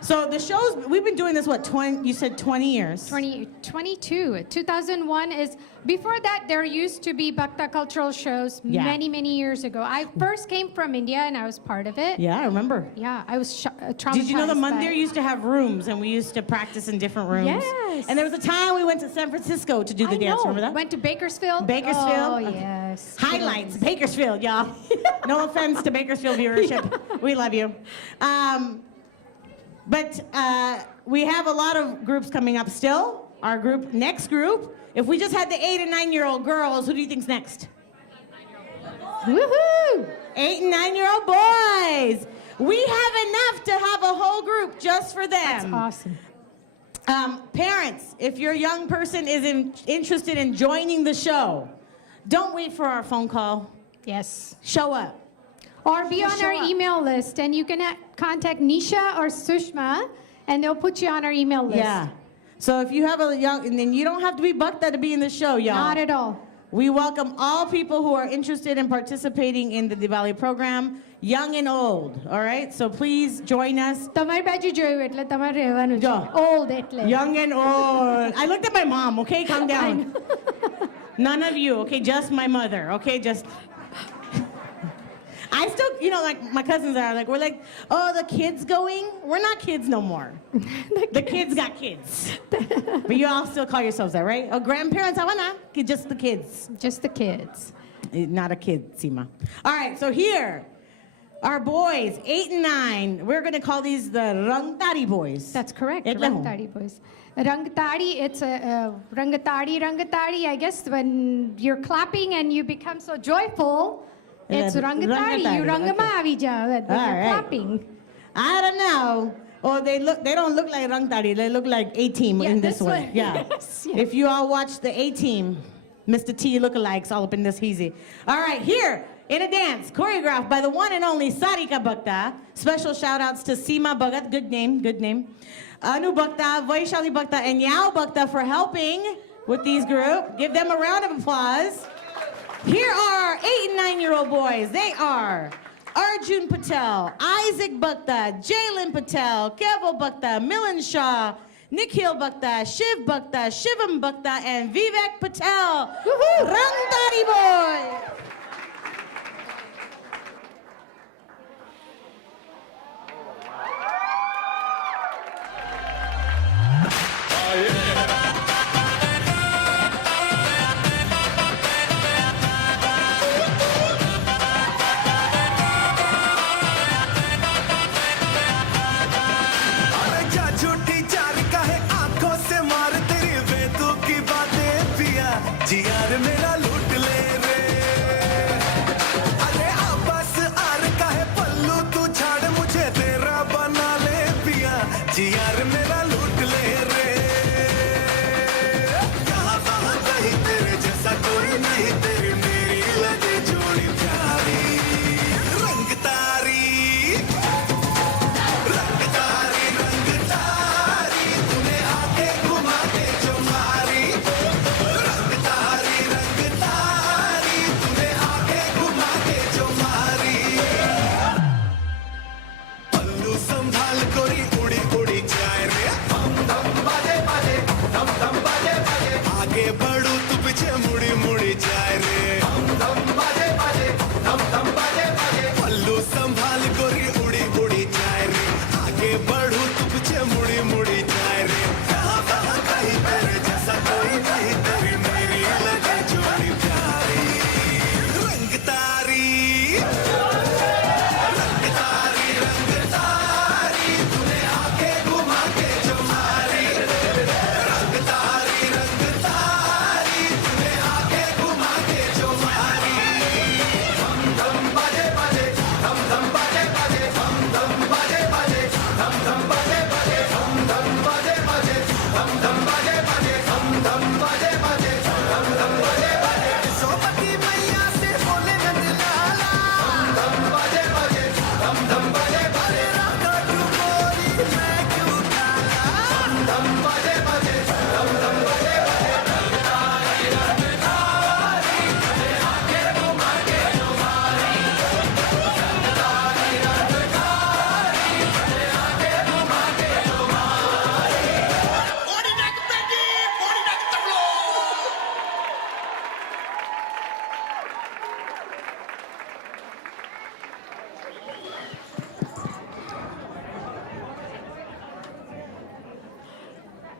So the shows, we've been doing this, what, 20, you said 20 years? 22. 2001 is, before that, there used to be Bhakta cultural shows many, many years ago. I first came from India and I was part of it. Yeah, I remember. Yeah, I was traumatized. Did you know the Mandir by- used to have rooms and we used to practice in different rooms? Yes. And there was a time we went to San Francisco to do the I dance, know. remember that? Went to Bakersfield. Bakersfield? Oh, Okay. yes. Highlights, Bakersfield, y'all. No offense to Bakersfield viewership. We love you. But we have a lot of groups coming up still. Our group, next group, if we just had the 8 and 9-year-old girls, who do you think's next? Woohoo! 8 and 9-year-old boys. We have enough to have a whole group just for them. That's awesome. Parents, if your young person is interested in joining the show, don't wait for our phone call. Yes. Show up. Or be on Show our up. email list, and you can contact Nisha or Sushma, and they'll put you on our email list. Yeah. So if you have a young, and then you don't have to be Bhakta to be in the show, y'all. Not at all. We welcome all people who are interested in participating in the Diwali program, young and old, all right? So please join us. તમારી બાજુ જોયું એટલે તમારે રહેવાનું છે. જો. Old એટલે. Young and old. I looked at my mom, okay? Calm down. None of you, okay? Just my mother, okay? Just... I still, you know, like my cousins are like, we're like, oh, the kids going? We're not kids no more. The kids got kids. But you all still call yourselves that, right? Oh, grandparents, just the kids. Just the kids. Not a kid, Sima. All right, so here, our boys, 8 and 9, we're going to call these the Rangtari boys. That's correct. એટલે હું? Rangtadi boys. Rangtadi, it's a Rangatadi, I guess when you're clapping and you become so joyful, it's Rangatadi. You Rangatadi, Rangama okay. avi jao when All you're right. clapping. I don't know. Or they don't look like Rangtari, they look like A-Team Yeah, in this this one. one. Yeah. Yes, yes. If you all watch the A-Team, Mr. T lookalikes all up in this easy. All right, here in a dance choreographed by the one and only Sarika Bhakta. Special shout outs to Seema Bhagat, good name, good name. Anu Bhakta, Vaishali Bhakta, and Yao Bhakta for helping with these group. Give them a round of applause. Here are 8 and 9-year-old boys. They are Arjun Patel, Isaac Bhakta, Jalen Patel, Keval Bhakta, Milan Shah, Nikhil Bhakta, Shiv Bhakta, Shivam Bhakta, and Vivek Patel. Rangtari boy. अरे जा झूठी चार काहे आंखों से मार तेरी बेतुकी बातें पिया जी यार मेरा लूट ले रे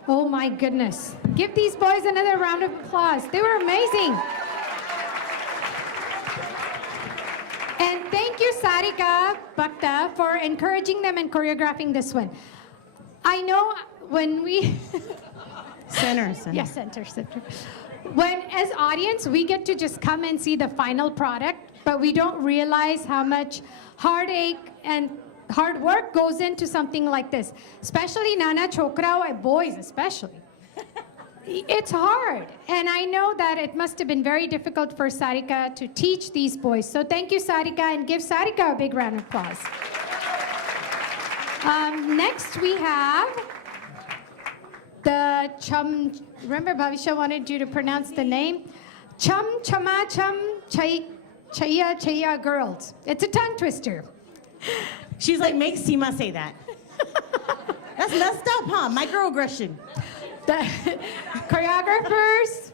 Oh my goodness. Give these boys another round of applause. They were amazing. And thank you, Sarika Bhakta, for encouraging them and choreographing this one. I know when we... Center. Yes, center. When, as audience, we get to just come and see the final product, but we don't realize how much heartache and hard work goes into something like this. Especially Nana Chokra, boys especially. It's hard. And I know that it must have been very difficult for Sarika to teach these boys. So thank you, Sarika, and give Sarika a big round of applause. Next, we have the Chum. Remember, Bhavisha wanted you to pronounce the name. Chum Chama Chum Chaya Chaya Girls. It's a tongue twister. She's like, make Seema say that. That's messed up, huh? Microaggression. The choreographers.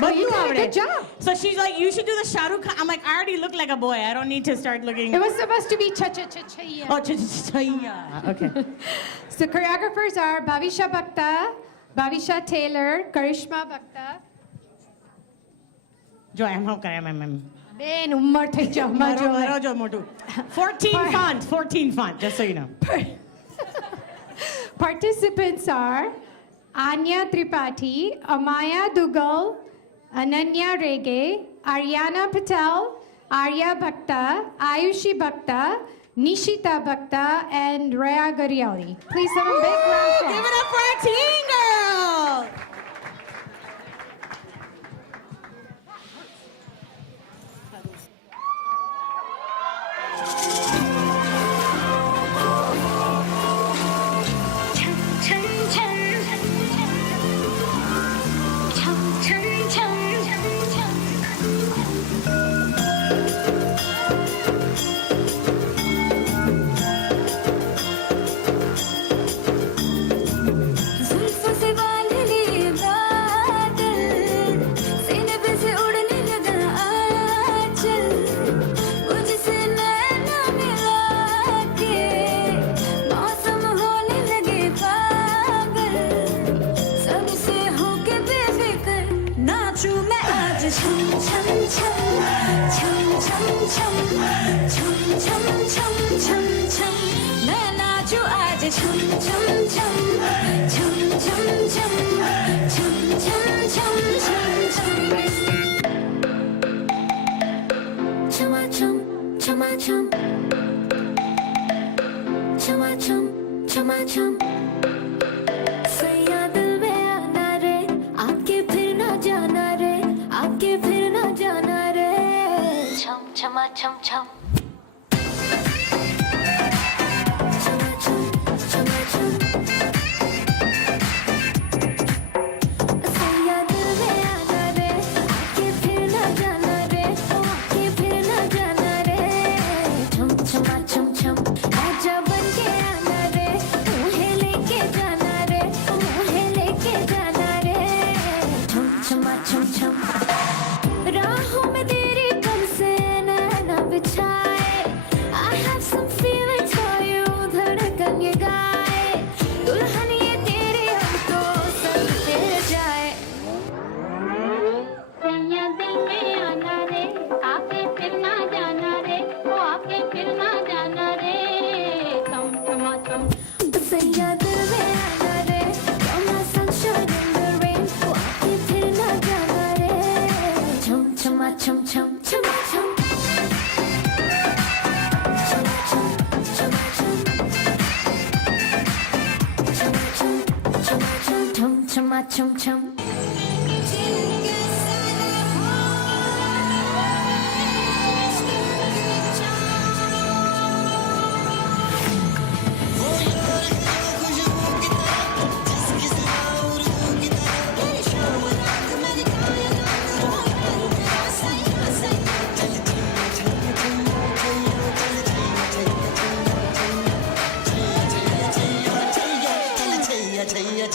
Well, you did a good job. So she's like, you should do the Shah Rukh Khan. I'm like, I already look like a boy. I don't need to start looking. It was supposed to be cha-cha-cha-cha-ya. Oh, cha-cha-cha-ya. Okay. So choreographers are Bhavisha Bhakta, Bhavisha Taylor, Karishma Bhakta. Jo, I'm. Ben Umar Thaicha, Majo. 14 font, just so you know. Participants are Anya Tripathi, Amaya Dugal, Ananya Rege, Aryana Patel, Arya Bhakta, Ayushi Bhakta, Nishita Bhakta, and Rhea Gariali. Please have a big round of applause. Give it up for our teen girls!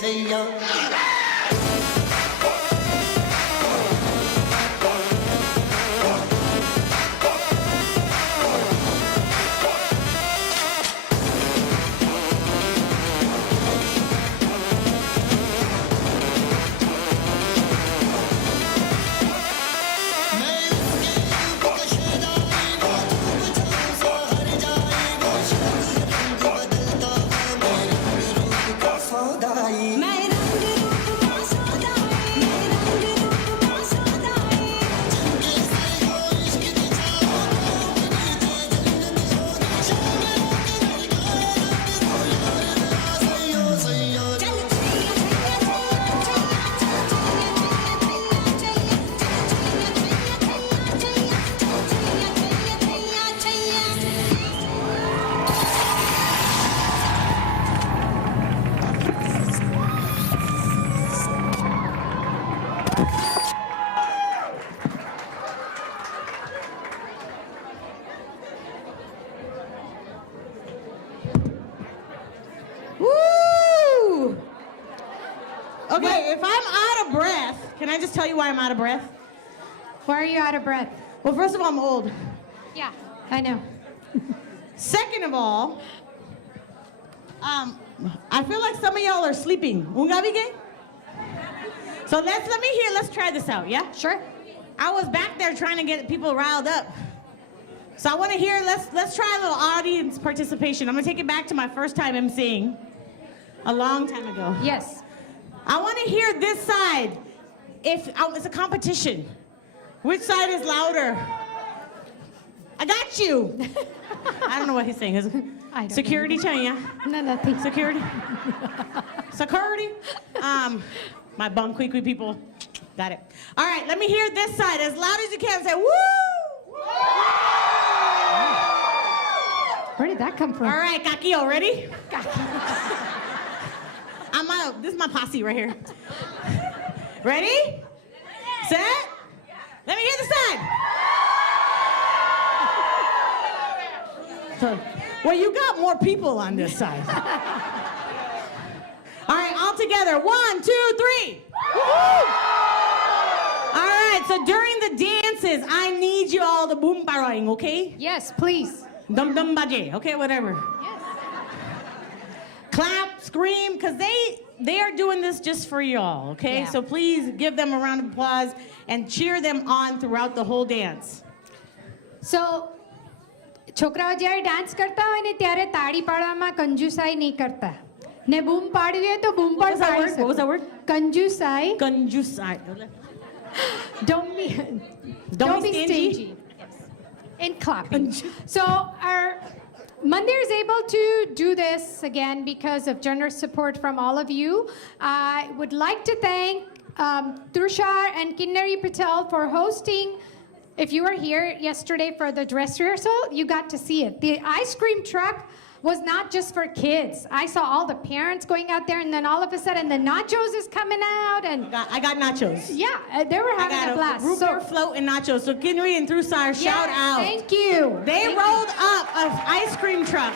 Chaya Okay, if I'm out of breath, can I just tell you why I'm out of breath? Why are you out of breath? Well, first of all, I'm old. Yeah, I know. Second of all, I feel like some of y'all are sleeping. So let's try this out, yeah? Sure. I was back there trying to get people riled up. So I want to hear, let's try a little audience participation. I'm going to take it back to my first time emceeing a long time ago. Yes. I want to hear this side. It's a competition. Which side is louder? I got you. I don't know what he's saying. I don't Security, Chanya. No, nothing. Security. Security. My bum quick people. Got it. All right, let me hear this side as loud as you can. Say, woo! Where did that come from? All right, Kakio, ready? This is my posse right here. Ready? Set? Let me hear the side. Well, you got more people on this side. All right, all together. 1, 2, 3. All right, so during the dances, I need you all to boom barang, okay? Yes, please. Dum dum baje, okay, whatever. Yes. Clap, scream, because they are doing this just for y'all, okay? Yeah. So please give them a round of applause and cheer them on throughout the whole dance. So, છોકરાઓ જ્યારે dance કરતા હોય ને ત્યારે તાળી પાડવામાં કંજુસાઈ નહીં કરતા ને બૂમ પાડવી હોય તો બૂમ પણ પાડી શકો. What was that word? કંજુસાઈ. Kanjusai. Don't be stingy. In clapping. So our Mandir is able to do this again because of generous support from all of you. I would like to thank Trushar and Kinnari Patel for hosting. If you were here yesterday for the dress rehearsal, you got to see it. The ice cream truck was not just for kids. I saw all the parents going out there, and then all of a sudden the nachos is coming out, and I got nachos. yeah, they were having a blast. Root beer float and nachos. So Kinry and Trushar, shout out. Thank you. They rolled up an ice cream truck.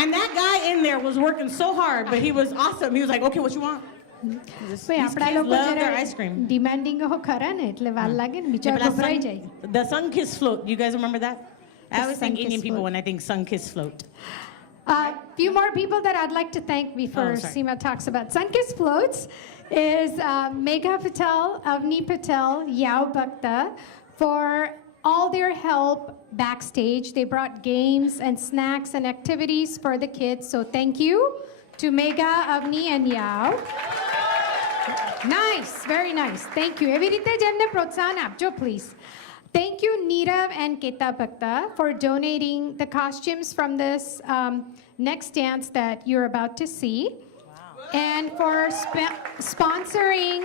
And that guy in there was working so hard, but he was awesome. He was like, okay, what you want? These kids love their ice cream. Demanding હો ખરા ને એટલે વાર લાગે ને બીજા ગભરાઈ જાય. The sun-kissed float. You guys remember that? I The always think Indian sun-kissed people float. when I think sun-kissed float. Few more people that I'd like to thank before sorry. Seema talks about sun-kissed floats is Megha Patel, Avni Patel, Yao Bhakta for all their help backstage. They brought games and snacks and activities for the kids. So thank you to Megha, Avni and Yao. Nice, very nice. Thank you. એવી રીતે જ એમને પ્રોત્સાહન આપજો, please. Thank you, Nirav and Keta Bhakta, for donating the costumes from this next dance that you're about to see. Wow. And for sponsoring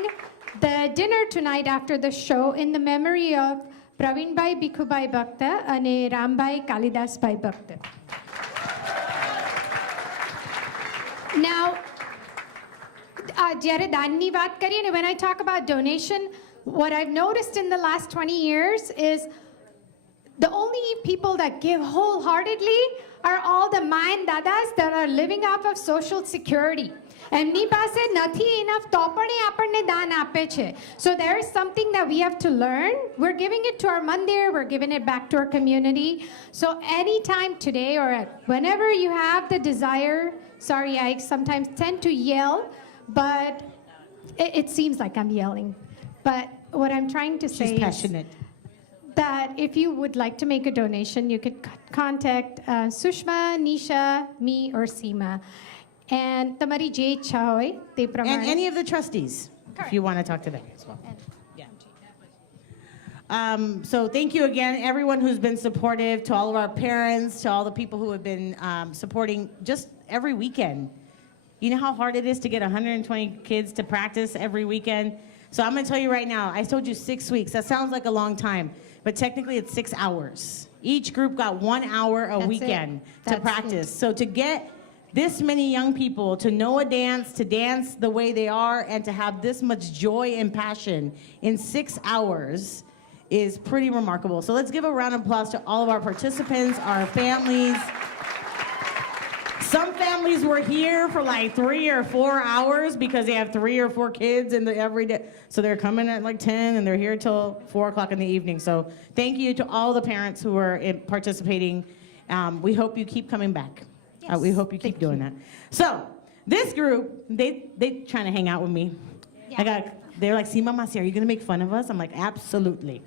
the dinner tonight after the show in the memory of Praveenbhai Bhikhubai Bhakta and Rambhai Kalidasbhai Bhakta. Now, જ્યારે દાનની વાત કરીએ ને, when I talk about donation, what I've noticed in the last 20 years is the only people that give wholeheartedly are all the Mayan dadas that are living off of social security. એમની પાસે નથી enough તો પણ એ આપણને દાન આપે છે. So there is something that we have to learn. We're giving it to our mandir, we're giving it back to our community. So anytime today or whenever you have the desire, sorry, I sometimes tend to yell, but it seems like I'm yelling. But what I'm trying to say She's passionate. is that if you would like to make a donation, you could contact Sushma, Nisha, me, or Seema. And tamari je ઈચ્છા હોય તે And પ્રમાણે. any of the trustees, if you want to talk to them as well. Yeah. So thank you again, everyone who's been supportive, to all of our parents, to all the people who have been supporting just every weekend. You know how hard it is to get 120 kids to practice every weekend? So I'm going to tell you right now, I told you 6 weeks. That sounds like a long time, but technically it's 6 hours. Each group got 1 hour a That's weekend it. to That's practice. So to get this many young people to know a dance, to dance the way they are, and to have this much joy and passion in 6 hours is pretty remarkable. So let's give a round of applause to all of our participants, our families. Some families were here for like 3 or 4 hours because they have 3 or 4 kids in the every day. So they're coming at like 10 and they're here till 4 o'clock in the evening. So thank you to all the parents who are participating. We hope you keep coming back. Yes, we hope you keep doing that. So this group, they trying to hang out with me. Yeah. They're like, see, Mama, are you gonna make fun of us? I'm like, absolutely.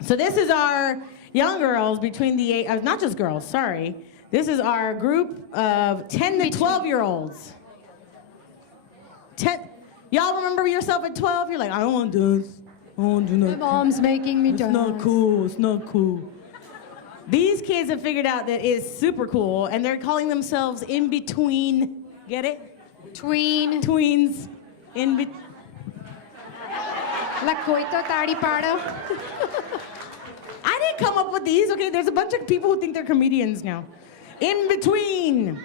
So this is our young girls between the age, not just girls, sorry. This is our group of 10 to 12-year-olds. Y'all remember yourself at 12? You're like, I don't want to dance. I don't want to do My nothing. mom's making me dance. It's not cool. It's not cool. These kids have figured out that it's super cool, and they're calling themselves in between. Get it? Tween. Tweens. In between. La coito tari paro. I didn't come up with these. Okay, there's a bunch of people who think they're comedians now. In between.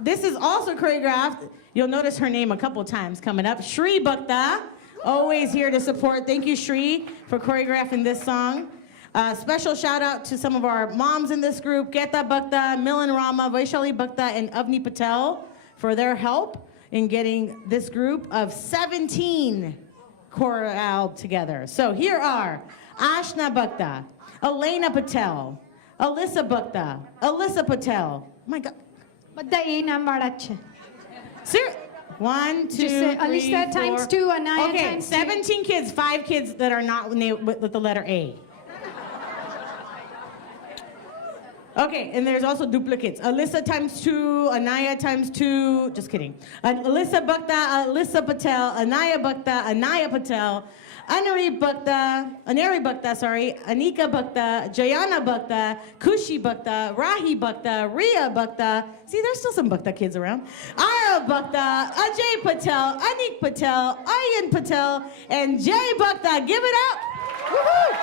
This is also choreographed. You'll notice her name a couple times coming up. Shree Bhakta, always here to support. Thank you, Shree, for choreographing this song. Special shout out to some of our moms in this group, Keta Bhakta, Milan Rama, Vaishali Bhakta, and Avni Patel for their help in getting this group of 17 chorale together. So here are Ashna Bhakta, Elena Patel, Alyssa Bhakta, Alyssa Patel. Oh my God. Badda e na marache. Sir, 1, 2, Just say 3, Alyssa 4. times 2, Anaya okay, times 2. 17 kids, 5 kids that are not with the letter A. Okay, and there's also duplicates. Alyssa times 2, Anaya times 2. Just kidding. Alyssa Bhakta, Alyssa Patel, Anaya Bhakta, Anaya Patel, Anari Bhakta, Anika Bhakta, Jayana Bhakta, Kushi Bhakta, Rahi Bhakta, Riya Bhakta. See, there's still some Bhakta kids around. Ara Bhakta, Ajay Patel, Anik Patel, Ayan Patel, and Jay Bhakta. Give it up. Woohoo!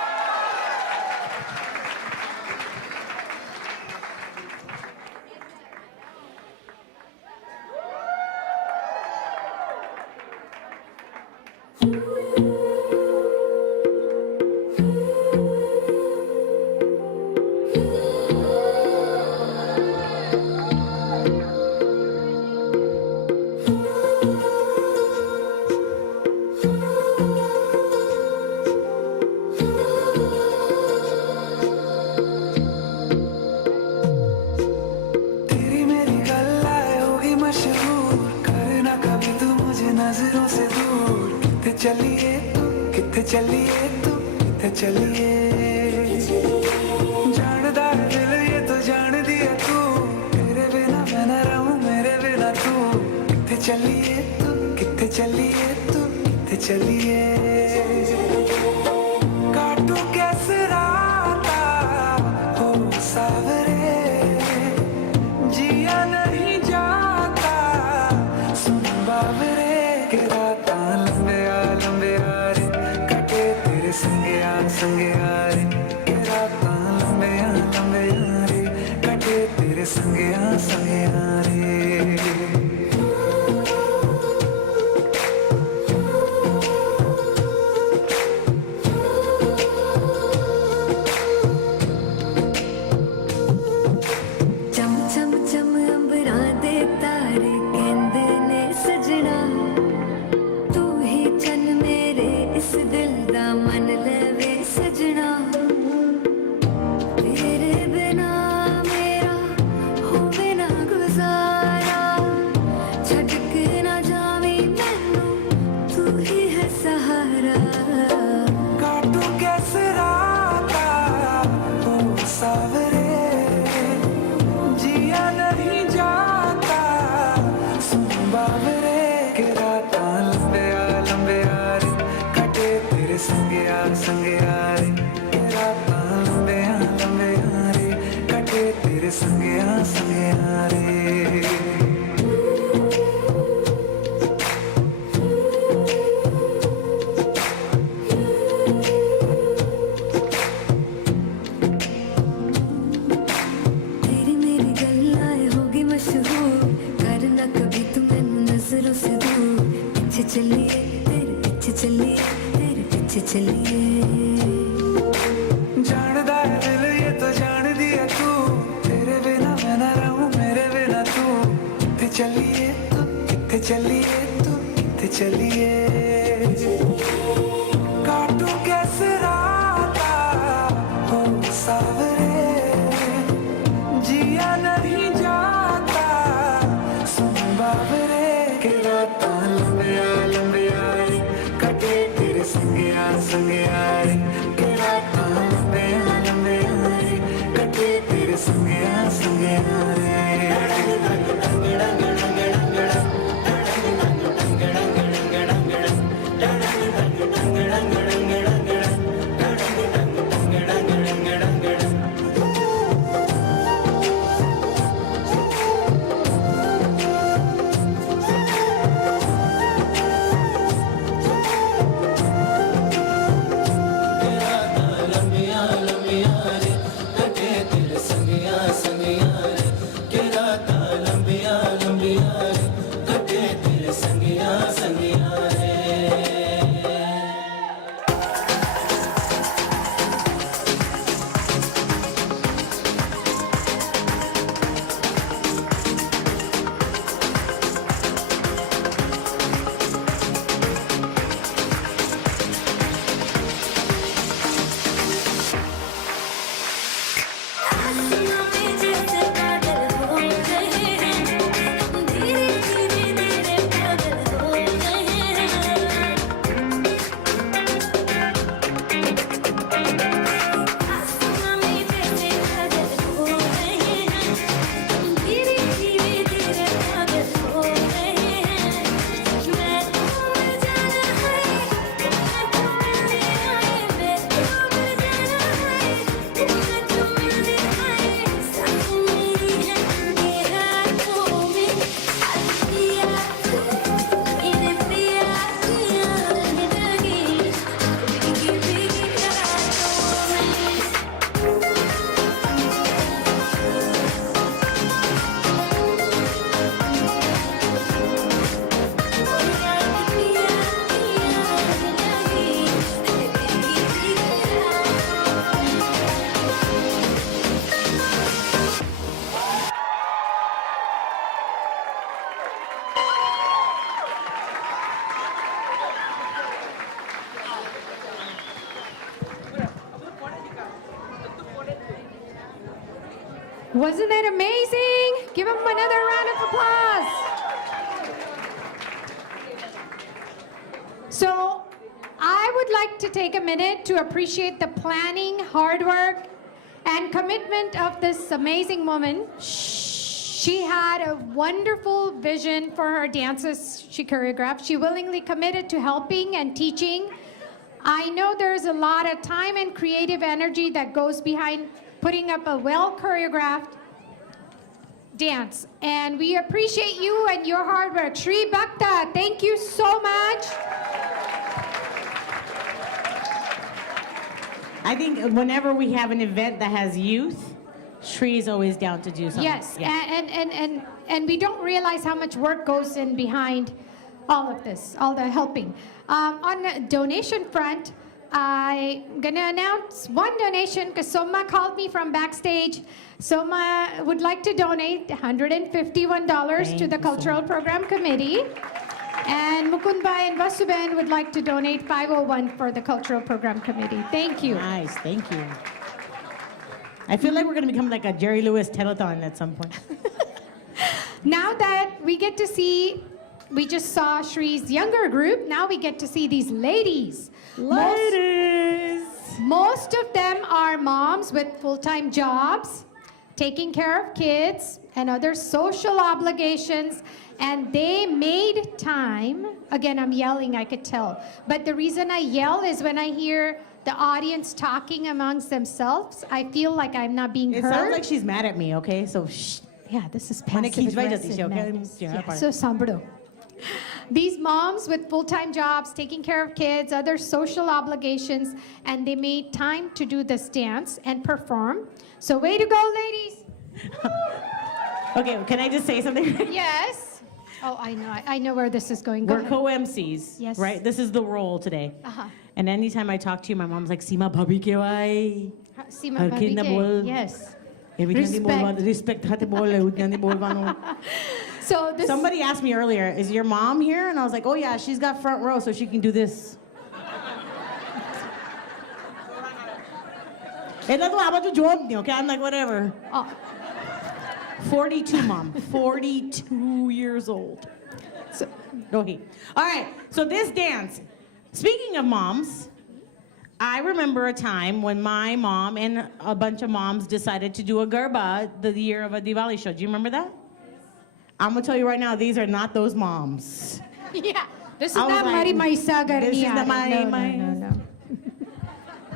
तेरी मेरी गल्लाएं होगी मशहूर करना कभी तू मुझे नजरों से दूर किथे चलिए तू किथे चलिए तू किथे चलिए जानदा है दिल ये तो जान दिया तू तेरे बिना मैं न रहूं मेरे बिना तू किथे चलिए तू किथे चलिए तू किथे चलिए काटूं कैसे राता हो सावरे जिया नहीं जाता सुन बाबरे के राता लंबे आ रे कटे तेरे संगे आ रे के राता लंबे आ रे कटे तेरे संगे आ रे Wasn't that amazing? Give them another round of applause. So, I would like to take a minute to appreciate the planning, hard work, and commitment of this amazing woman. She had a wonderful vision for her dances she choreographed. She willingly committed to helping and teaching. I know there's a lot of time and creative energy that goes behind putting up a well-choreographed dance. And we appreciate you and your hard work. Shree Bhakta, thank you so much. I think whenever we have an event that has youth, Shree is always down to do something. Yes, and we don't realize how much work goes in behind all of this, all the helping. On the donation front, I'm gonna announce one donation because Soma called me from backstage. Soma would like to donate $151 to the Cultural Program Committee. And Mukundbai and Vasuben would like to donate $501 for the Cultural Program Committee. Thank you. Nice, thank you. I feel like we're going to become like a Jerry Lewis telethon at some point. Now that we get to see, we just saw Shree's younger group, now we get to see these ladies. Most of them are moms with full-time jobs, taking care of kids and other social obligations, and they made time. Again, I'm yelling, I could tell. But the reason I yell is when I hear the audience talking amongst themselves, I feel like I'm not being heard. It sounds like she's mad at me, okay? So shh. Yeah, this is passive aggressive madness. Yeah, so sambro. These moms with full-time jobs, taking care of kids, other social obligations, and they made time to do this dance and perform. So way to go, ladies. Okay, can I just say something? Yes. Oh, I know where this is going. Go We're ahead. co-MCs, Yes. right? This is the role today. Uh-huh. And anytime I talk to you, my mom's like, Sima bhabi ke wai. Sima Har kinda bol. yes. Respect. So this. Somebody asked me earlier, is your mom here? And I was like, oh yeah, she's got front row so she can do this. Okay, I'm like, whatever. Oh. 42, Mom. 42 years old. So, go ahead. All right, so this dance, speaking of moms, I remember a time when my mom and a bunch of moms decided to do a Garba the year of a Diwali show. Do you remember that? I'm going to tell you right now, these are not those moms. Yeah, this is I was not like, Mari Maisa Garniya. this is the Mari No.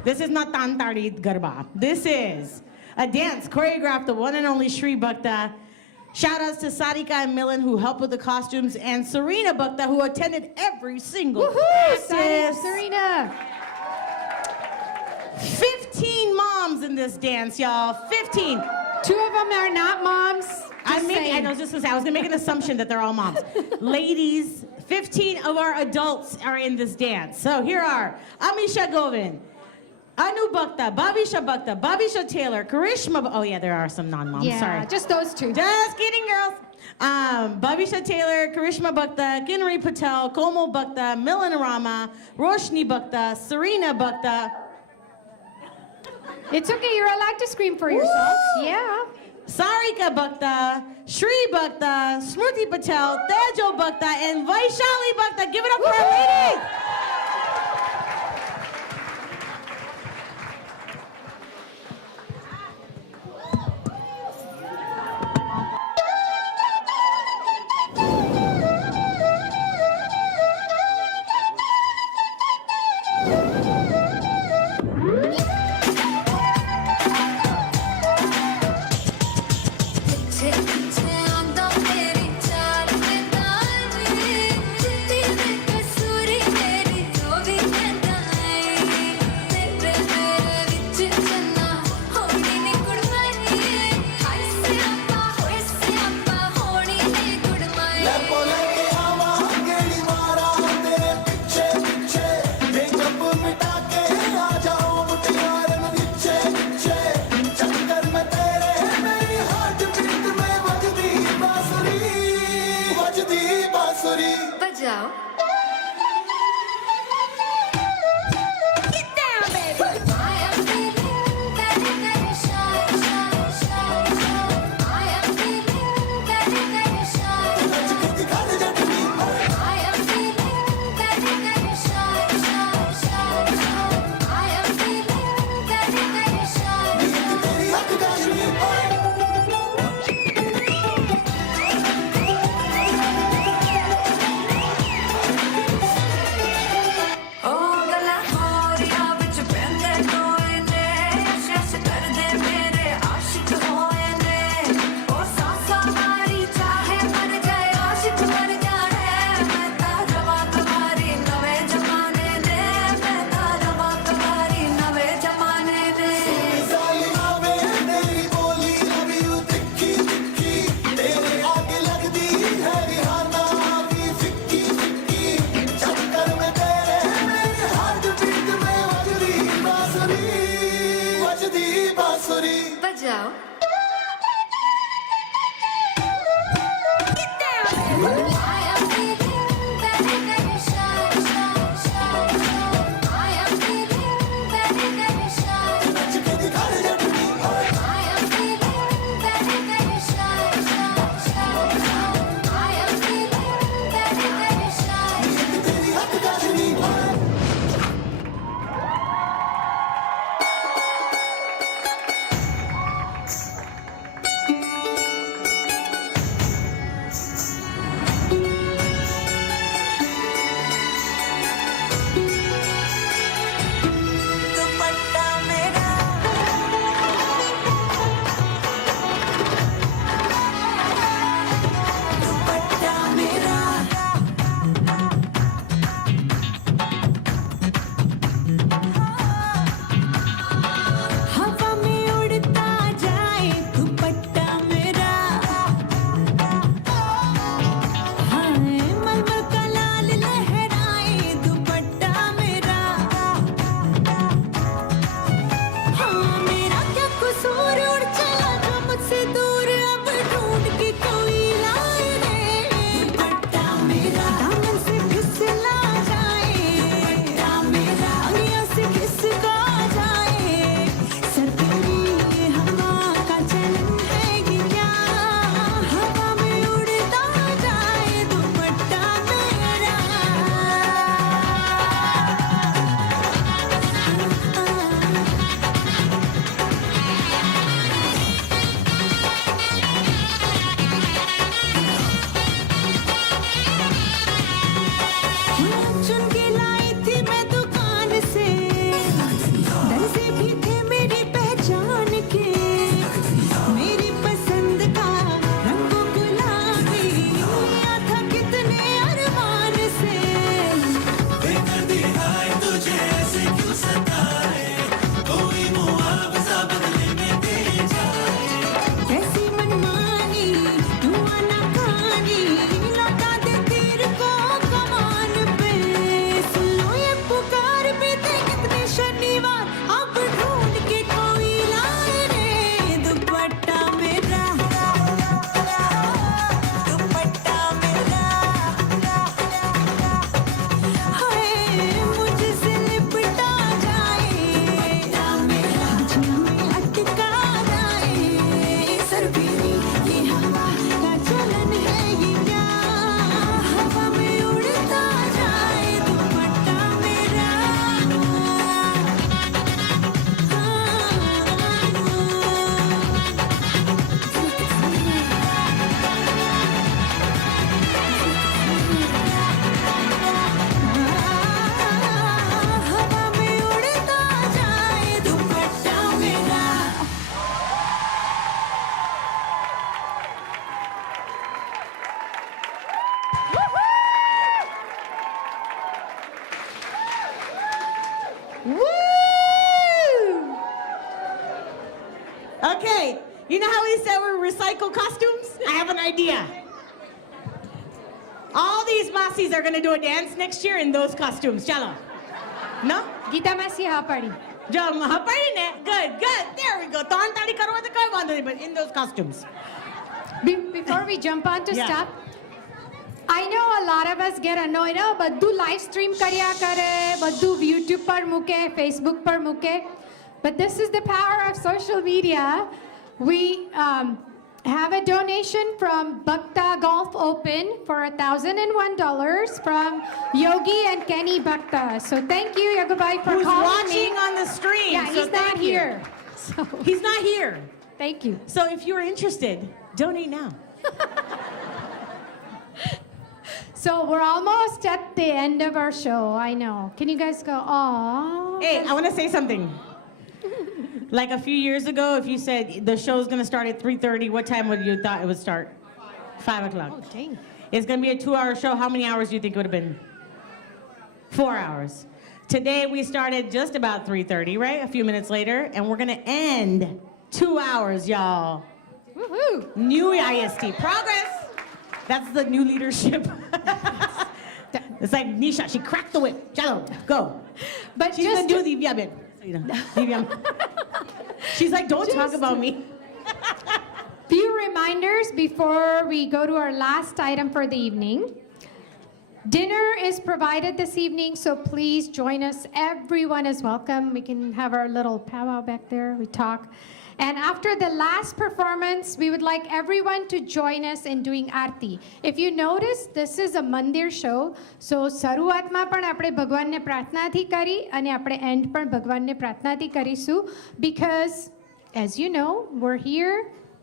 This is not Tantari Garba. This is a dance choreographed the one and only Shree Bhakta. Shout outs to Sarika and Milan who helped with the costumes, and Serena Bhakta who attended every single practice. Serena. 15 moms in this dance, y'all. 15. 2 of them are not moms. I was just gonna say, I was gonna make an assumption that they're all moms. Ladies, 15 of our adults are in this dance. So here are Amisha Govind, Anu Bhakta, Babisha Taylor, Karishma. Oh yeah, there are some non-moms. Yeah, Sorry. just those 2. Just kidding, girls. Babisha Taylor, Karishma Bhakta, Kinri Patel, Komal Bhakta, Milan Rama, Roshni Bhakta, Serena Bhakta. It's okay, you're allowed to scream for yourself. Yeah. Sarika Bhakta, Shree Bhakta, Smriti Patel, Tejo Bhakta, and Vaishali Bhakta. Give it up for our ladies! तेरी चाल में दानी तेरे कसूरी है बांसुरी बजाओ I am feeling very, very shy, shy, shy, shy. I am feeling very, very shy. नच के दिखा दे जटनी ओए I am feeling very, very shy, shy, shy, shy. I am feeling very, very shy. नींद तेरी हक गाजनी ओए दुपट्टा मेरा दुपट्टा मेरा हवा में उड़ता जाए दुपट्टा मेरा हाय मलमल का लाल लहराए दुपट्टा मेरा हाँ मेरा क्या कसूर उड़ चला जो मुझसे दूर अब ढूंढ के कोई लाए रे दुपट्टा मेरा दामन से फिसला जाए दुपट्टा मेरा अंगियों से खिसका जाए सरकारी ये हवा का चलन है ये क्या हवा में उड़ता जाए दुपट्टा मेरा चुन के लाई थी मैं दुकान से दर्जी भी थे मेरी पहचान के मेरी पसंद का रंग गुलाबी लिया था कितने अरमान से बेदर्दी हाय तुझे ऐसे क्यों सताए कोई मुआवजा बदले में दे जाए कैसी मनमानी तू अनकानी लौटा दे तीर को कमान पे सुन लो ये पुकार भी थे कितने शनिवार अब ढूंढ के कोई लाए रे दुपट्टा मेरा दुपट्टा मेरा हाय मुझसे लिपटा जाए दुपट्टा मेरा में अटका जाए सरबीरी ये हवा का चलन है ये क्या हवा में उड़ता जाए दुपट्टा मेरा हवा में उड़ता जाए दुपट्टा मेरा Woo! Okay, you know how we said we recycle costumes? I have an idea. All these masis are gonna do a dance next year in those costumes. Chalo. No? Gita Masi Hapari. Jam hapari ne? Good, good. There we go. Taan tadi karo to koi wanda nahi, but in those costumes. Before we jump on to Yeah. stuff, I know a lot of us get annoyed. Oh, baddu live stream karya kare, baddu YouTube par muke, Facebook par muke. But this is the power of social media. We have a donation from Bhakta Golf Open for $1,001 from Yogi and Kenny Bhakta. So thank you, Yagabai, for Who's calling watching me. on the stream? Yeah, so he's not thank you. here. So He's not here. thank you. So if you're interested, donate now. So we're almost at the end of our show. I know. Can you guys go? Oh. Hey, I want to say something. Like a few years ago, if you said the show's gonna start at 3:30, what time would you thought it would start? 5 o'clock. Oh, dang. It's gonna be a 2-hour show. How many hours do you think it would have been? 4 hours. Today we started just about 3:30, right? A few minutes later, and we're gonna end 2 hours, y'all. Woohoo! New IST progress. That's the new leadership. It's like Nisha, she cracked the whip. Chalo, go. But She's just gonna do the Viaben. So, you know, She's like, don't talk about me. Few reminders before we go to our last item for the evening. Dinner is provided this evening, so please join us. Everyone is welcome. We can have our little powwow back there. We talk. And after the last performance, we would like everyone to join us in doing Aarti. If you notice, this is a Mandir show. So, શરૂઆતમાં પણ આપણે ભગવાનને પ્રાર્થનાથી કરી અને આપણે end પણ ભગવાનને પ્રાર્થનાથી કરીશું because, as you know, we're here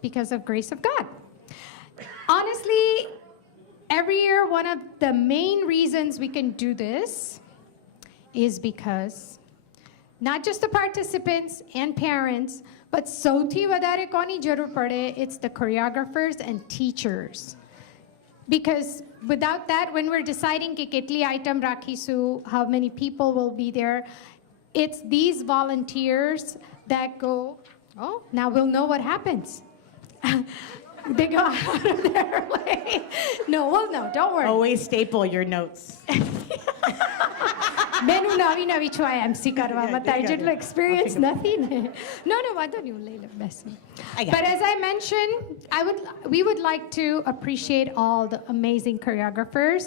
because of grace of God. Honestly, every year, one of the main reasons we can do this is because not just the participants and parents, but સૌથી વધારે કોની જરૂર પડે, it's the choreographers and teachers. Because without that, when we're deciding કે કેટલી item રાખીશું, how many people will be there, it's these volunteers that go, oh, now we'll know what happens. They go out of their way. No, well, no, don't worry. Always staple your notes. Menu નવી નવી છું આ MC કરવામાં તારી જેટલો experience નથી ને. No, વાંધો નહીં, હું લઈ લઉં, બેસો. But as I mentioned, we would like to appreciate all the amazing choreographers.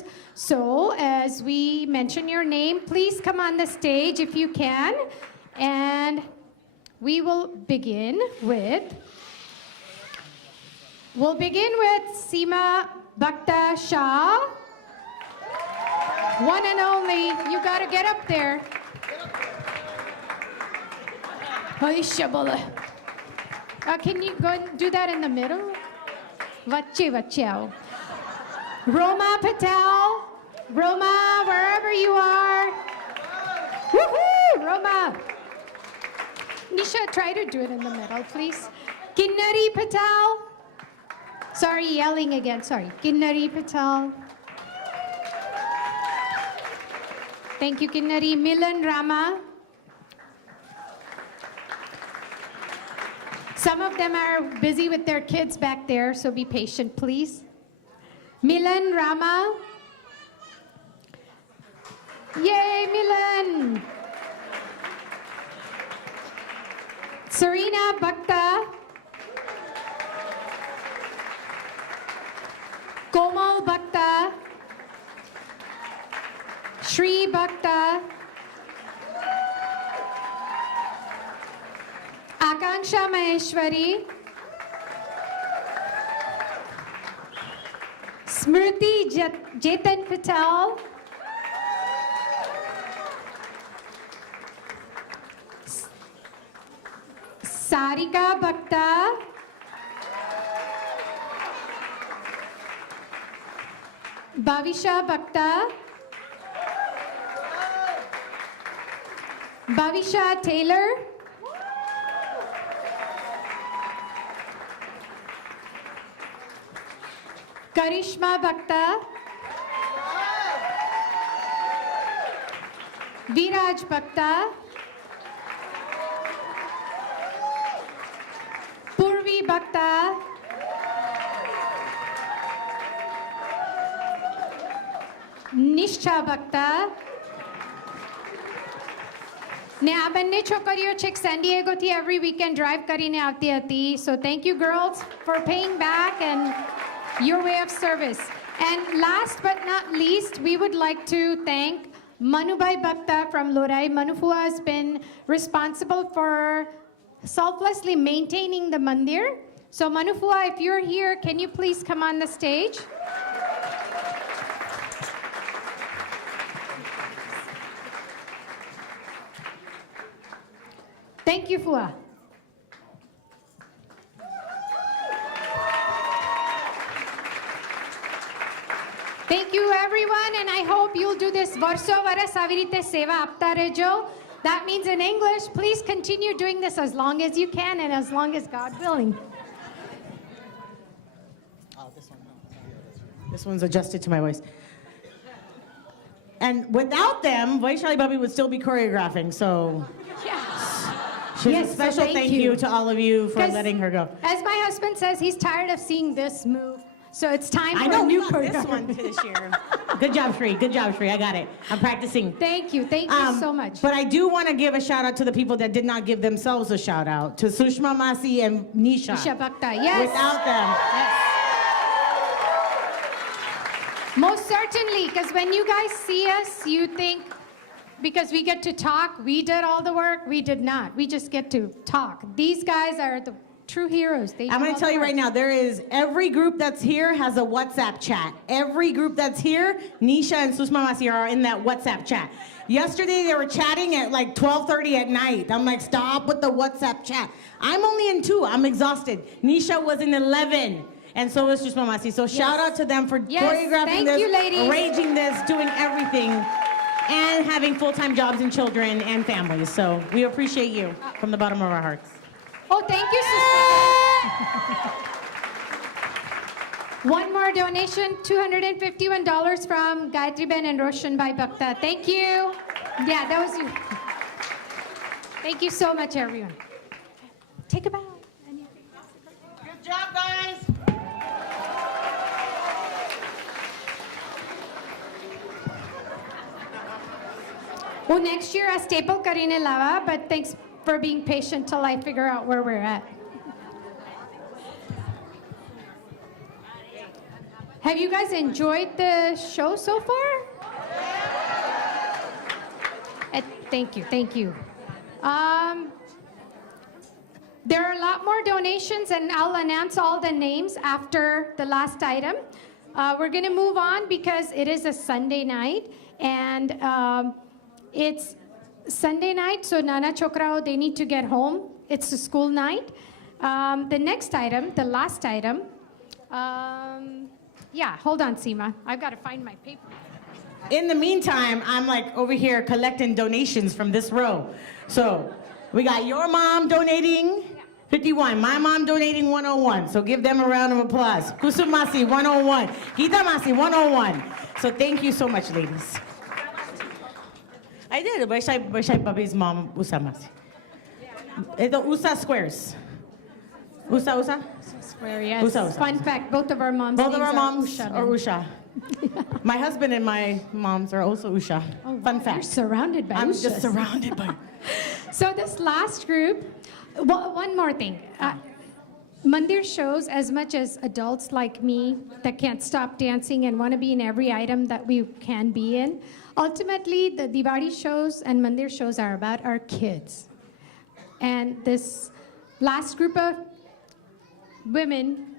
So as we mention your name, please come on the stage if you can. And we will begin with Seema Bhakta Shah. One and only. You gotta get up there. Can you go and do that in the middle? Vache ao. Roma Patel. Roma, wherever you are. Woohoo! Roma. Nisha, try to do it in the middle, please. Kinnari Patel. Sorry, yelling again. Sorry. Kinnari Patel. Thank you, Kinnari. Milan Rama. Some of them are busy with their kids back there, so be patient, please. Milan Rama. Yay, Milan. Serena Bhakta. Komal Bhakta. Shree Bhakta. Akanksha Maheshwari. Smriti Jetan Patel. Sarika Bhakta. Bhavisha Bhakta. Bhavisha Taylor. Karishma Bhakta. Viraj Bhakta. Purvi Bhakta. Nisha Bhakta. ને આ બંને છોકરીઓ છેક Sen ડિએગોથી every weekend drive કરીને આવતી હતી. So thank you girls for paying back and your way of service. And last but not least, we would like to thank Manubhai Bhakta from Lorai. Manufua has been responsible for selflessly maintaining the mandir. So Manufua, if you're here, can you please come on the stage? Thank you, Fua. Thank you, everyone, and I hope you'll do this varso varas આવી રીતે સેવા આપતા રહેજો. That means in English, please continue doing this as long as you can and as long as God willing. Oh, this one's adjusted to my voice. And without them, Vaishali Bubby would still be choreographing, so... She's Yes, a so special thank you to all of you for 'Cause letting her go. As my husband says, he's tired of seeing this move, so it's time I for know a we new got this choreography. one this year. Good job, Shree. Good job, Shree. I got it. I'm practicing. Thank you so much. But I do want to give a shout out to the people that did not give themselves a shout out, to Sushma Masi and Nisha. Nisha Bhakta, yes. Without them. Yes. Most certainly, because when you guys see us, you think because we get to talk, we did all the work. We did not. We just get to talk. These guys are the true heroes. I'm going to tell you right now, every group that's here has a WhatsApp chat. Every group that's here, Nisha and Sushma Masi are in that WhatsApp chat. Yesterday, they were chatting at like 12:30 at night. I'm like, stop with the WhatsApp chat. I'm only in 2. I'm exhausted. Nisha was in 11. And so is Sushma Masi. So shout out to them for choreographing this, arranging this, doing everything, and having full-time jobs and children and families. So we appreciate you from the bottom of our hearts. Oh, thank you, sister. One more donation, $251 from Gayatri Ben and Roshan Bhai Bhakta. Thank you. Yeah, that was you. Thank you so much, everyone. Take a bow. Good job, guys. Well, next year, a staple karine lava, but thanks for being patient till I figure out where we're at. Have you guys enjoyed the show so far? Thank you, thank you. There are a lot more donations, and I'll announce all the names after the last item. We're going to move on because it is a Sunday night, and it's Sunday night, so Nana Chokrao, they need to get home. It's a school night. The next item, the last item, yeah, hold on, Seema. I've got to find my paper. In the meantime, I'm like over here collecting donations from this row. So we got your mom donating 51, my mom donating 101. So give them a round of applause. Kusum Masi, 101. Gita Masi, 101. So thank you so much, ladies. I did. Bashai Babi's mom, Usa Masi. Ito, Usa Squares. Usa? Square, yes. Usa. Fun fact, both of our moms' Both of names our moms are are Usha. My husband and my moms are also Usha. Oh, Fun wow, fact. You're surrounded by I'm Ushas. just surrounded by. So this last group, one more thing. Mandir shows, as much as adults like me that can't stop dancing and want to be in every item that we can be in, ultimately the Diwali shows and Mandir shows are about our kids. And this last group of women,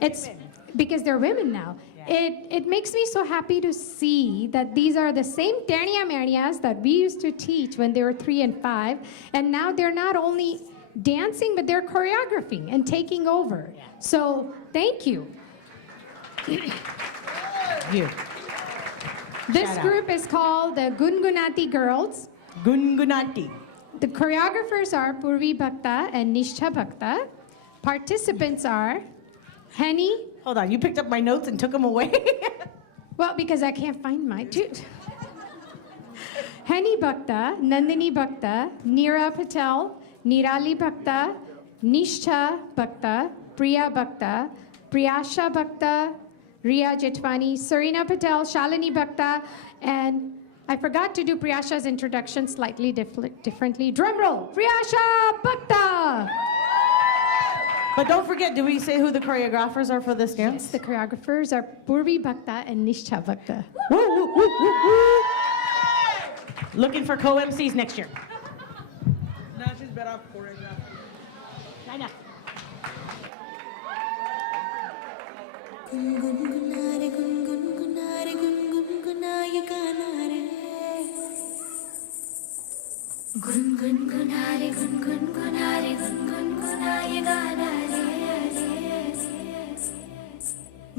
it's because they're women now. It makes me so happy to see that these are the same ternia mernias that we used to teach when they were 3 and 5, and now they're not only dancing, but they're choreographing and taking over. So thank you. This Shout out. group is called the Gungunati Girls. Gungunati. The choreographers are Purvi Bhakta and Nishtha Bhakta. Participants are Henny. Hold on, you picked up my notes and took them away? Well, because I can't find mine too. Henny Bhakta, Nandini Bhakta, Neera Patel, Nirali Bhakta, Nishtha Bhakta, Priya Bhakta, Priyasha Bhakta, Riya Jetwani, Sarina Patel, Shalini Bhakta, and I forgot to do Priyasha's introduction slightly differently. Drum roll, Priyasha Bhakta! But don't forget, did we say who the choreographers are for this dance? Yes, the choreographers are Purvi Bhakta and Nishtha Bhakta. Woo, woo, woo, woo, woo. Looking for co-MCs next year. Now she's better off choreography. I know. गुनगुनारे गुनगुनारे गुनगुनाए गाना रे गुनगुनारे गुनगुनारे गुनगुनाए गाना रे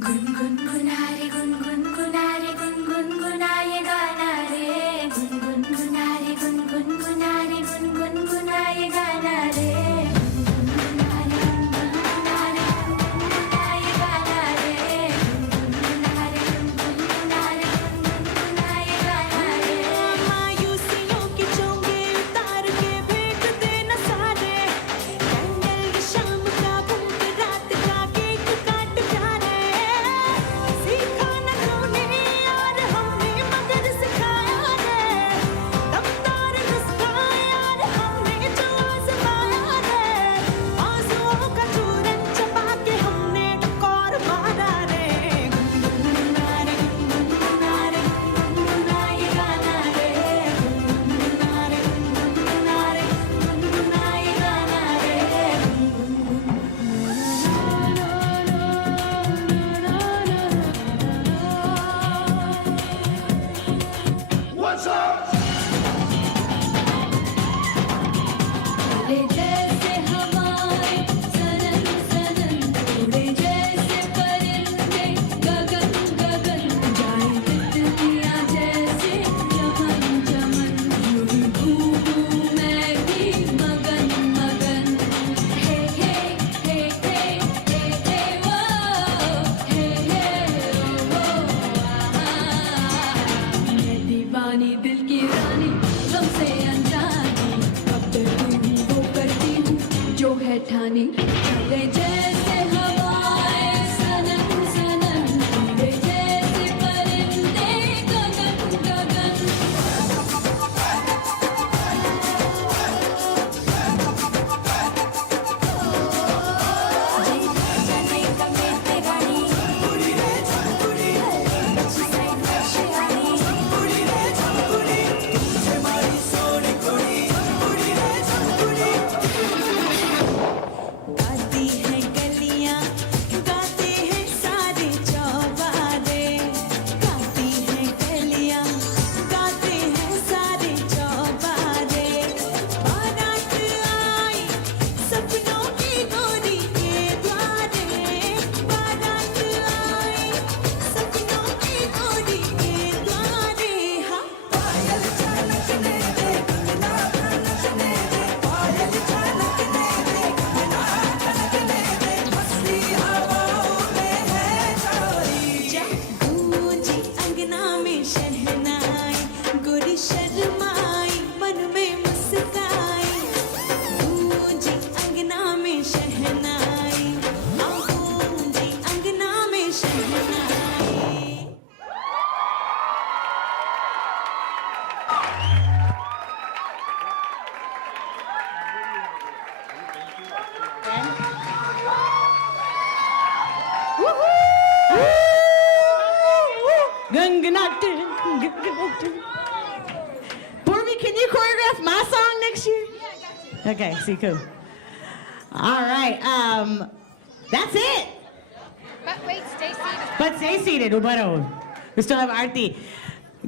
गुनगुनारे गुनगुनारे गुनगुनाए गाना रे गुनगुनारे गुनगुनारे गुनगुनाए गाना रे मायूसियों के चोंगे उतार के भेंट देना सारे कैंडल ये शाम का भूख रात का केक काट प्यारे सीखा न तूने जो है ठानी चले जैसे हवाएं सनम सनम उड़े जैसे परिंदे गगन गगन जने कमे तेरानी उड़ी रे झंकुड़ी अच्छी साइड शिरानी उड़ी रे झंकुड़ी तुझे मारी सोनी कुड़ी उड़ी रे झंकुड़ी गाती है गलियां गाते हैं सारे चौबारे गाती है गलियां गाते हैं सारे चौबारे बारात आई सपनों की गोरी के द्वारे बारात आई सपनों की गोरी के द्वारे हाँ पायल चालकने दे कंगना खनकने दे पायल चालकने दे कंगना खनकने दे मस्ती हवाओं में है चोरी जा गूंजी अंगना में शहनाई गोरी शर्माई मन में मुस्काई गूंजी अंगना में शहनाई गूंजी अंगना में शहनाई Ganganatu, Ganganatu. Purvi, can you choreograph my song next year? Okay, see, cool. All right, that's it. But wait, stay seated. But stay seated, Ubaro. We still have Aarti.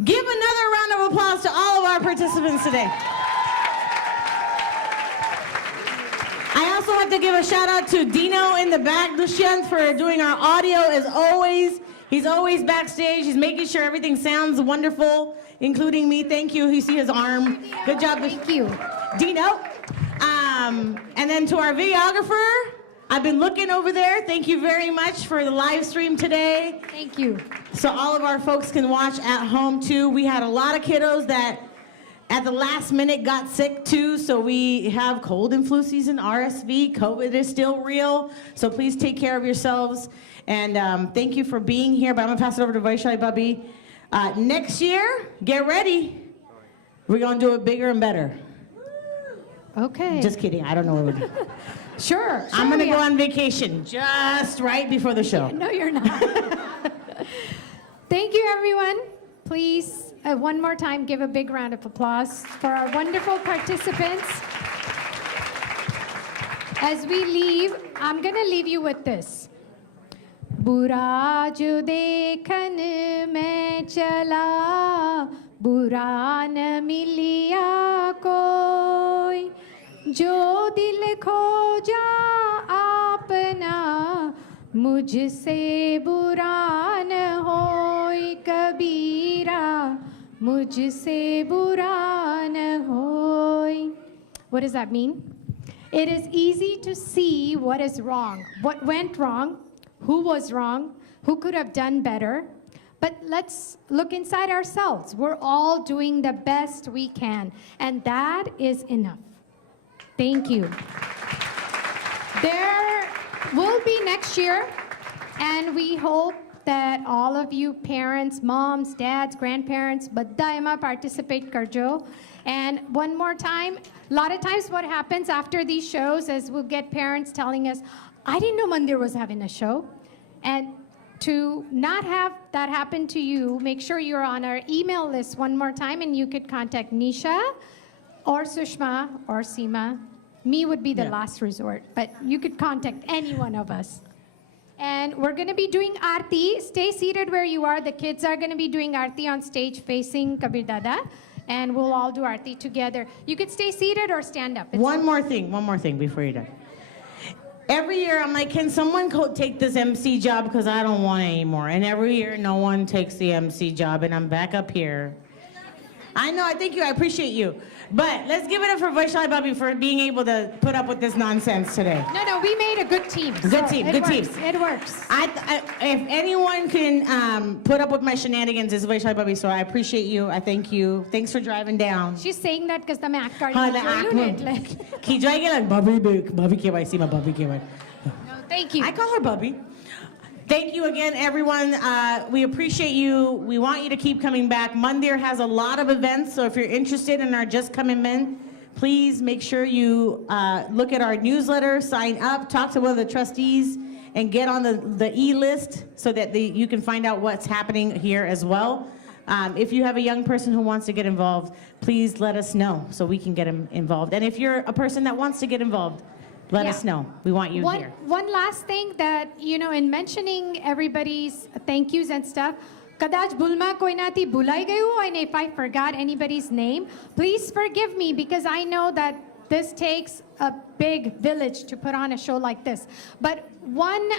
Give another round of applause to all of our participants today. I also want to give a shout out to Dino in the back, Dushyant, for doing our audio as always. He's always backstage. He's making sure everything sounds wonderful, including me. Thank you. You see his arm. Good job, Thank you. Dino. And then to our videographer, I've been looking over there. Thank you very much for the live stream today. Thank you. So all of our folks can watch at home too. We had a lot of kiddos that at the last minute got sick too. So we have cold and flu season, RSV, COVID is still real. So please take care of yourselves. And thank you for being here. But I'm gonna pass it over to Vaishali Babi. Next year, get ready. We're gonna do it bigger and better. Okay. Just kidding, I don't know what we're doing. sure. I'm gonna we go are- on vacation just right before the show. No, you're not. Thank you, everyone. Please, one more time, give a big round of applause for our wonderful participants. As we leave, I'm going to leave you with this. बुरा जो देखन में चला बुरा न मिलिया कोई जो दिल खोजा आपना मुझसे बुरा न होई कबीरा मुझसे बुरा न होई. What does that mean? It is easy to see what is wrong, what went wrong, who was wrong, who could have done better. But let's look inside ourselves. We're all doing the best we can, and that is enough. Thank you. There will be next year, and we hope that all of you parents, moms, dads, grandparents, badda ema participate karjo. And one more time, a lot of times what happens after these shows is we'll get parents telling us, I didn't know Mandir was having a show. And to not have that happen to you, make sure you're on our email list one more time, and you could contact Nisha or Sushma or Seema. Me would be the last resort, but you could contact any one of us. And we're going to be doing Aarti. Stay seated where you are. The kids are going to be doing Aarti on stage facing Kabir Dada, and we'll all do Aarti together. You could stay seated or stand up. It's One more thing before you're done. Every year I'm like, can someone take this MC job because I don't want it anymore. And every year no one takes the MC job, and I'm back up here. I know, I thank you, I appreciate you. But let's give it up for Vaishali Bobby for being able to put up with this nonsense today. No, we made a good team. Good team, it good works, team. It works. If anyone can put up with my shenanigans, it's Vaishali Bobby, so I appreciate you, I thank you. Thanks for driving down. She's saying that because the act card. हाँ, the act like. Ki jayegi like Bobby KYC, my Bobby KYC. No, thank you. I call her Bubby. Thank you again, everyone. We appreciate you. We want you to keep coming back. Mandir has a lot of events, so if you're interested and are just coming in, please make sure you look at our newsletter, sign up, talk to one of the trustees, and get on the e-list so that you can find out what's happening here as well. If you have a young person who wants to get involved, please let us know so we can get them involved. And if you're a person that wants to get involved, let us know. We want you here. One last thing that, in mentioning everybody's thank yous and stuff, kadach bulma koinati bulai gayu, and if I forgot anybody's name, please forgive me because I know that this takes a big village to put on a show like this. But one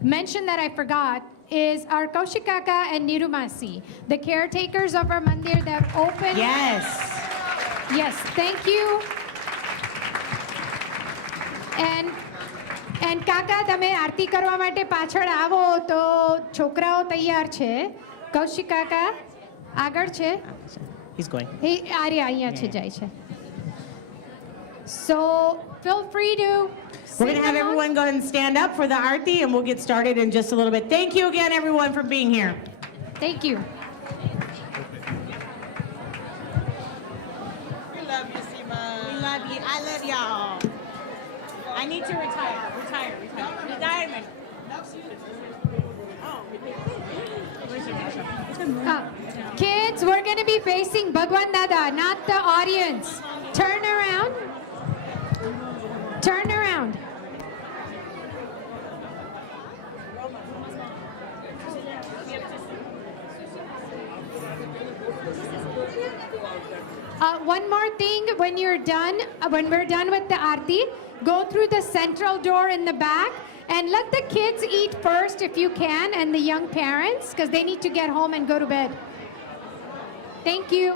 mention that I forgot is our Kaushik Kaka and Nirumasi, the caretakers of our mandir that opened. Yes. Yes, thank you. And કાકા તમે આરતી કરવા માટે પાછળ આવો તો છોકરાઓ તૈયાર છે. કૌશિક કાકા આગળ છે. He's going. આર્યા અહીંયા છે જાય છે. So feel free to. We're going to have everyone go ahead and stand up for the Aarti, and we'll get started in just a little bit. Thank you again, everyone, for being here. Thank you. We love you, Seema. We love you. I love y'all. I need to retire. Retirement. Kids, we're going to be facing Bhagwan Dada, not the audience. Turn around. Turn around. One more thing, when we're done with the Aarti, go through the central door in the back and let the kids eat first if you can, and the young parents, because they need to get home and go to bed. Thank you.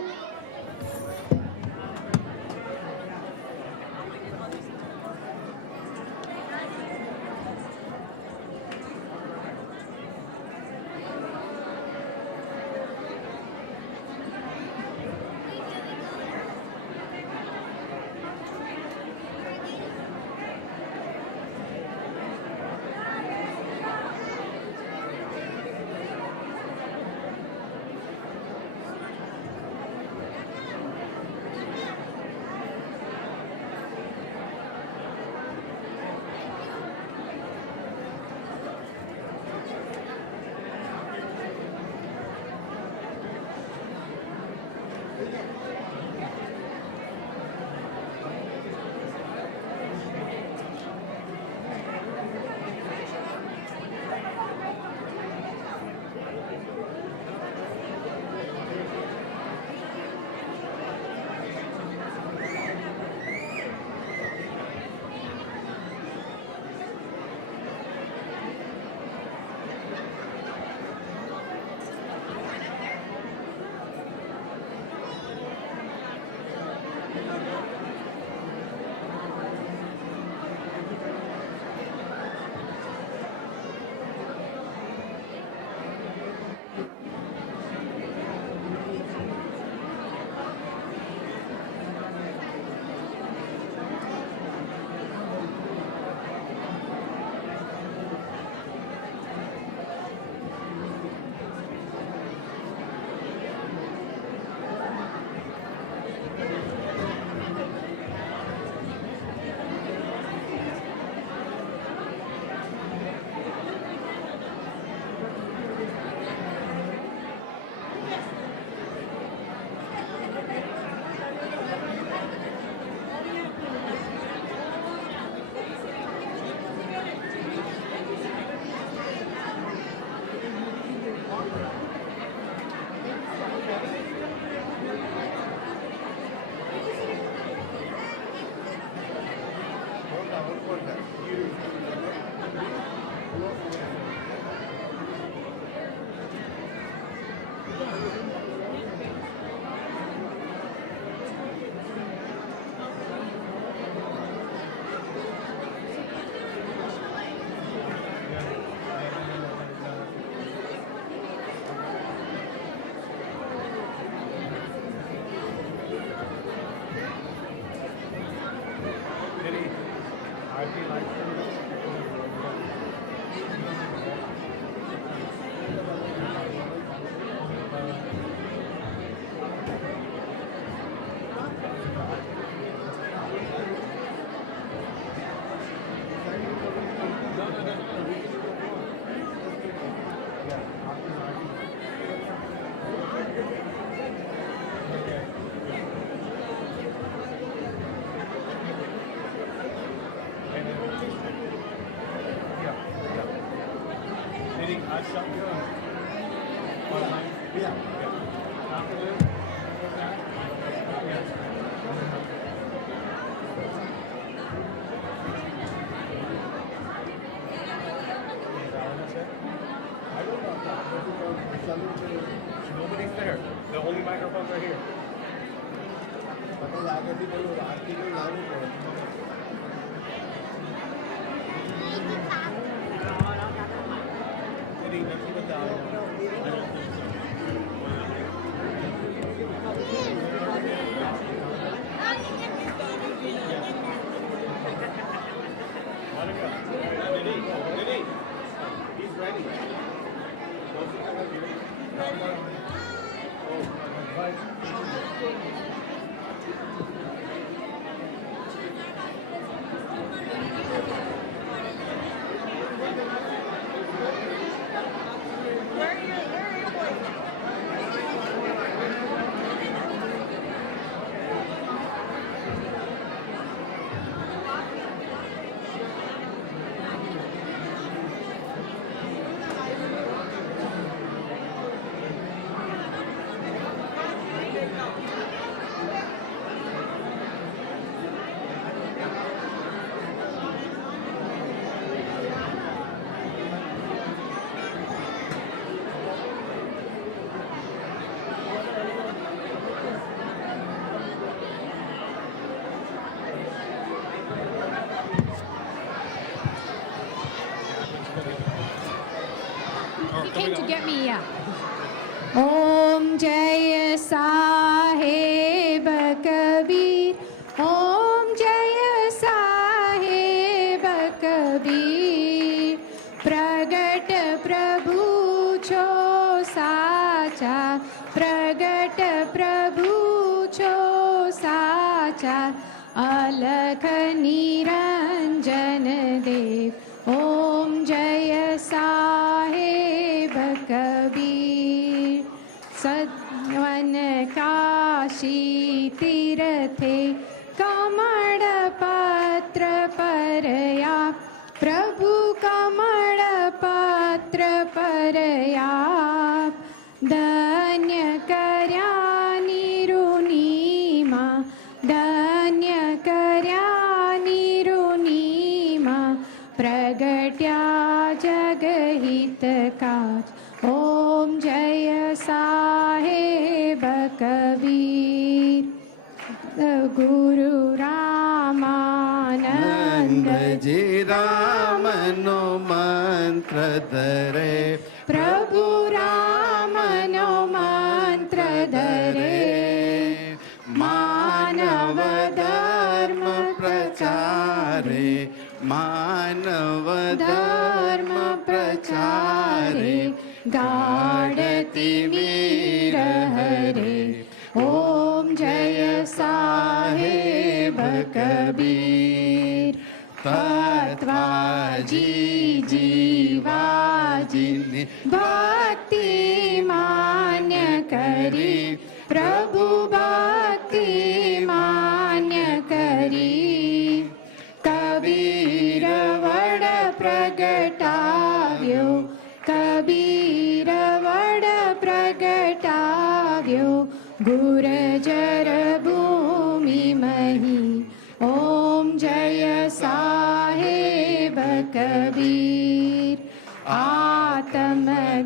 Nobody's there. The only microphones are here. આગળથી બોલો આરતી કોઈ લાવવું પડે Sitting next to the dog. Monica, Vinny, he's ready. He came to get me, yeah. Om Jai Sahib Kabir. Om Jai Sahib Kabir. Pragat Prabhu Cho Sacha. Pragat Prabhu Cho Sacha. Alakh Niranjan Dev. Om Jai Sahib Kabir. Sadvan Kashi Tirthe Kamal Patra Paraya. Prabhu Kamal Patra Paraya. Danya Karya Nirunima. Danya Karya Nirunima. Pragatya Jagahit Kaj. Om Jaya Sahib Kabir. The Guru Ramananda ji Ram no mantra dhare Prabhu Ramano mantra dhare. मानव धर्म प्रचारे मानव धर्म प्रचारे गाढ़ति मीर हरे. Om Jaya Sahib Kabir. तत्वाजी Jiwaji ने भक्ति मान्य करी. प्रभु भक्ति मान्य करी. कबीर वड प्रगटाव्यो. कबीर वड प्रगटाव्यो. गुरजर भूमि मही. ओम जय साहेब कबीर. आत्मदेव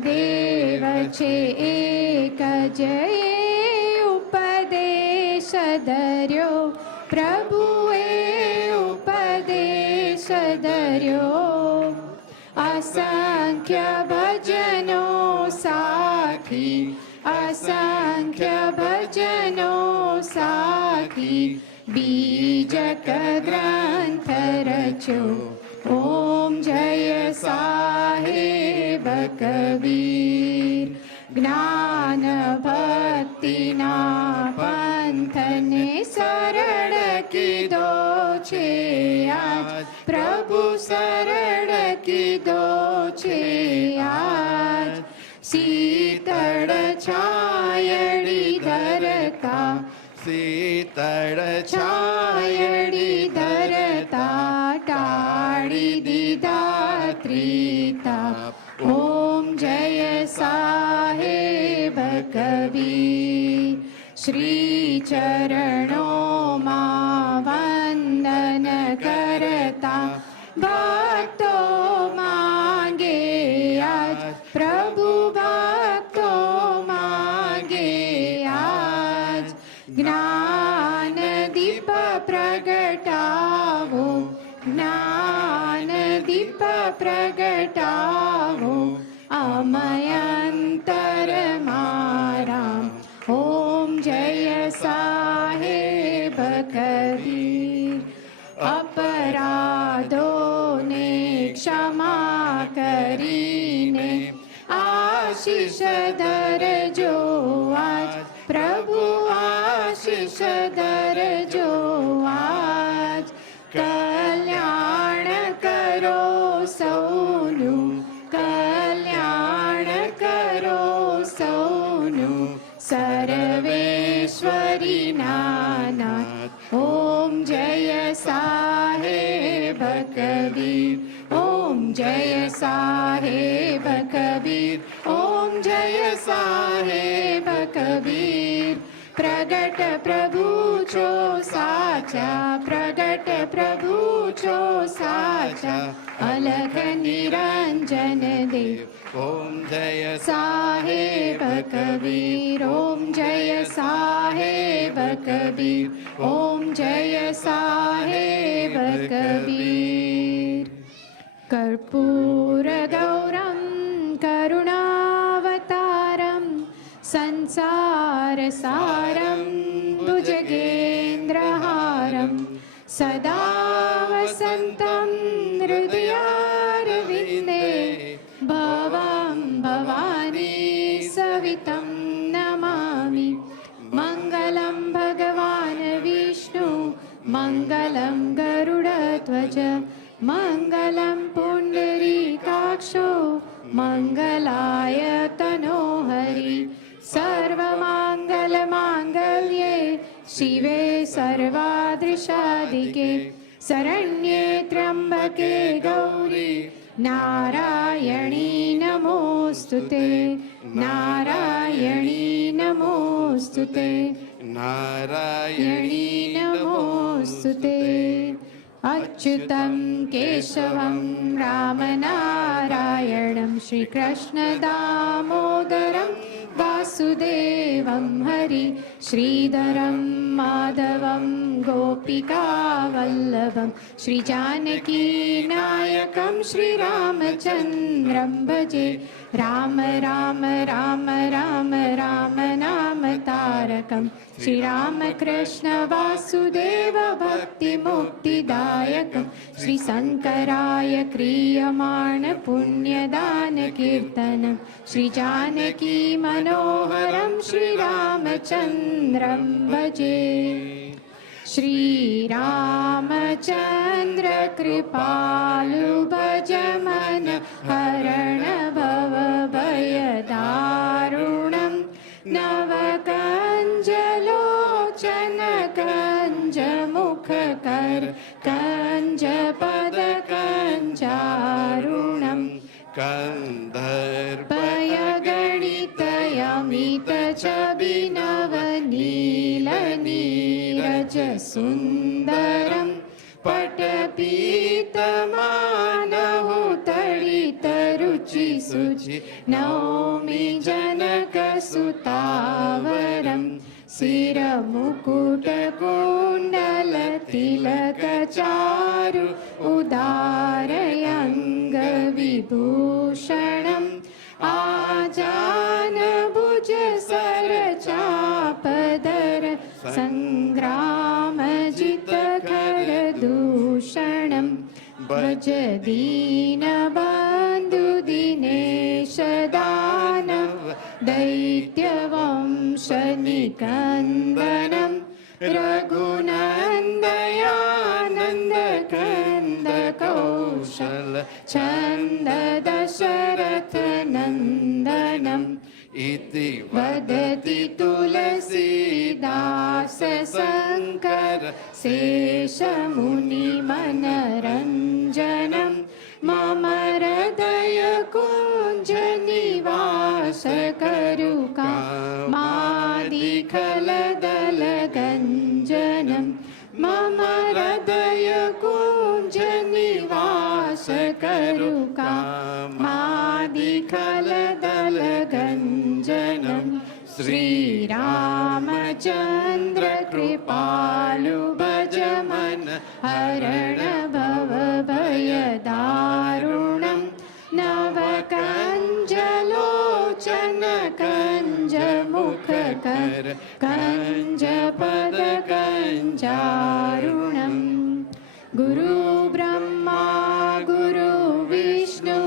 छे एक जय उपदेश धर्यो. प्रभुए उपदेश धर्यो. असंख्य भजनो साखी. असंख्य भजनो साखी. बीजक ग्रंथ रचो ओम जय साहेब कबीर ज्ञान भक्ति ना पंथने सरल कीधो छे आज प्रभु सरल कीधो छे आज शीतल छायड़ी धरता शीतल छायड़ी धरता टाड़ी दीदा त्रिताप ओम जय साहेब कबीर श्री चरणों मां वंदन करता भक्तों मांगे आज प्रभु भक्तों मांगे आज ज्ञान दीप प्रगटावो ज्ञान दीप प्रगटावो अमयंतर माराम ओम जय साहेब कबीर अपराधों ने क्षमा करीने आशीष दरजो आज प्रभु आशीष दरजो आज कल्याण करो सौनु कल्याण करो सौनु सर्वेश्वरी नानाथ ओम जय साहेब कबीर ओम जय साहेब कबीर ओम जय साहेब कबीर प्रगट प्रभु छो साचा प्रगट प्रभु छो साचा अलख निरंजन देव ओम जय साहेब कबीर ओम जय साहेब कबीर ओम जय साहेब कबीर कर्पूर गौरम करुणावतारम संसार सारम भुजगेन्द्रहारम सदा वसन्तं हृदयारविन्दे भवं भवानी सवितं नमामि मङ्गलं भगवान् विष्णु मङ्गलं गरुडध्वज मङ्गलं पुण्डरीकाक्षो मङ्गलाय तनोहरि सर्वमाङ्गलमाङ्गल्ये शिवे सर्वादृशादिके शरण्ये त्र्यम्बके गौरी नारायणी नमोऽस्तुते नारायणी नमोऽस्तुते नारायणी नमोऽस्तुते अच्युतं केशवं रामनारायणं श्रीकृष्णदामोदरं वासुदेवं हरि श्रीधरं माधवं गोपिकावल्लभं श्रीजानकीनायकं श्रीरामचन्द्रं भजे राम राम राम राम राम नाम तारकं श्रीरामकृष्ण वासुदेव भक्तिमुक्तिदायकं श्रीशङ्कराय क्रियमाण पुण्यदान कीर्तनं श्रीजानकी मनोहरं श्रीरामचन्द्रं भजे श्रीरामचन्द्र कृपालु भज मन हरण भव भयदारुणं नवकञ्जलोचन कञ्जमुखकर कञ्जपदकञ्जारुणं कन्दर्पय गणितयमित छविनवनीलनीरज सुन्दरं पटपीतमानहो तडितरुचिसुचि नौमि जनकसुतावरं शिरमुकुटकुण्डलतिलकचारु उदारयङ्गविभूषणम् आजानभुज सरचापदर सङ्ग्रामजि भज दीनबन्धु दिनेश दानव दैत्यवंशनिकन्दनं रघुनन्दयानन्दकन्द कौशल छन्द दशरथनन्दनम् इति वदति तुलसीदास शङ्कर शेषमुनिमनरञ्जनं मम हृदय कुञ्ज निवास करुका मादिखलदलगञ्जनं मम हृदय कुञ्ज निवास करुका मादिखलदलगञ्जनं श्रीरामचन्द्र कृपालु भज मन हरण भव भयदारुणं नवकञ्जलोचन कञ्जमुखकर कञ्जपदकञ्जारुणम् गुरुब्रह्मा गुरुविष्णु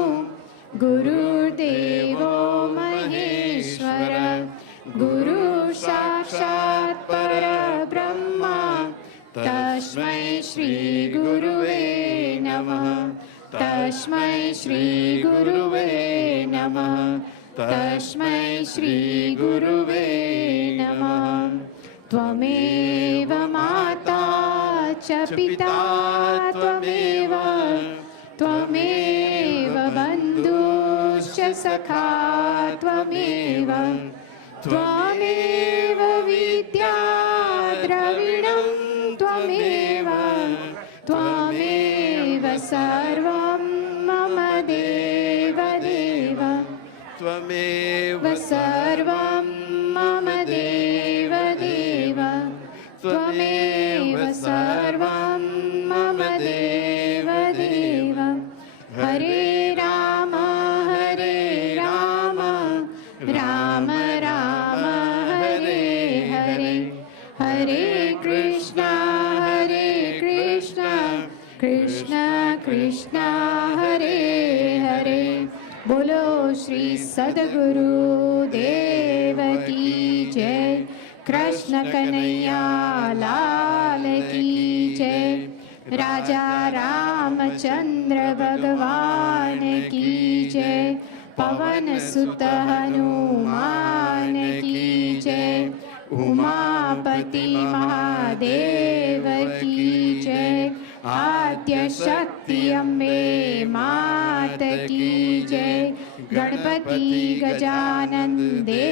गुरुर्देवो महेश्वर गुरु साक्षात् परब्रह्मा तस्मै श्री गुरुवे नमः तस्मै श्री गुरुवे नमः तस्मै श्री गुरुवे नमः त्वमेव माता च पिता त्वमेव त्वमेव बन्धुश्च सखा त्वमेव त्वमेव विद्या द्रविणं त्वमेव त्वमेव सर्वं मम देवदेव त्वमेव सर्वं मम देवदेव त्वमेव सर्वं मम देवदेव हरे राम राम राम हरे हरे हरे कृष्ण कृष्ण कृष्ण हरे हरे बोलो श्री सद्गुरु देव की जय कृष्ण कन्हैया लाल की जय राजा रामचंद्र भगवान की जय पवन सुत हनुमान की जय उमापति महादेव की जय आद्य शक्ति अम्बे मात की जय गणपति गजानन देव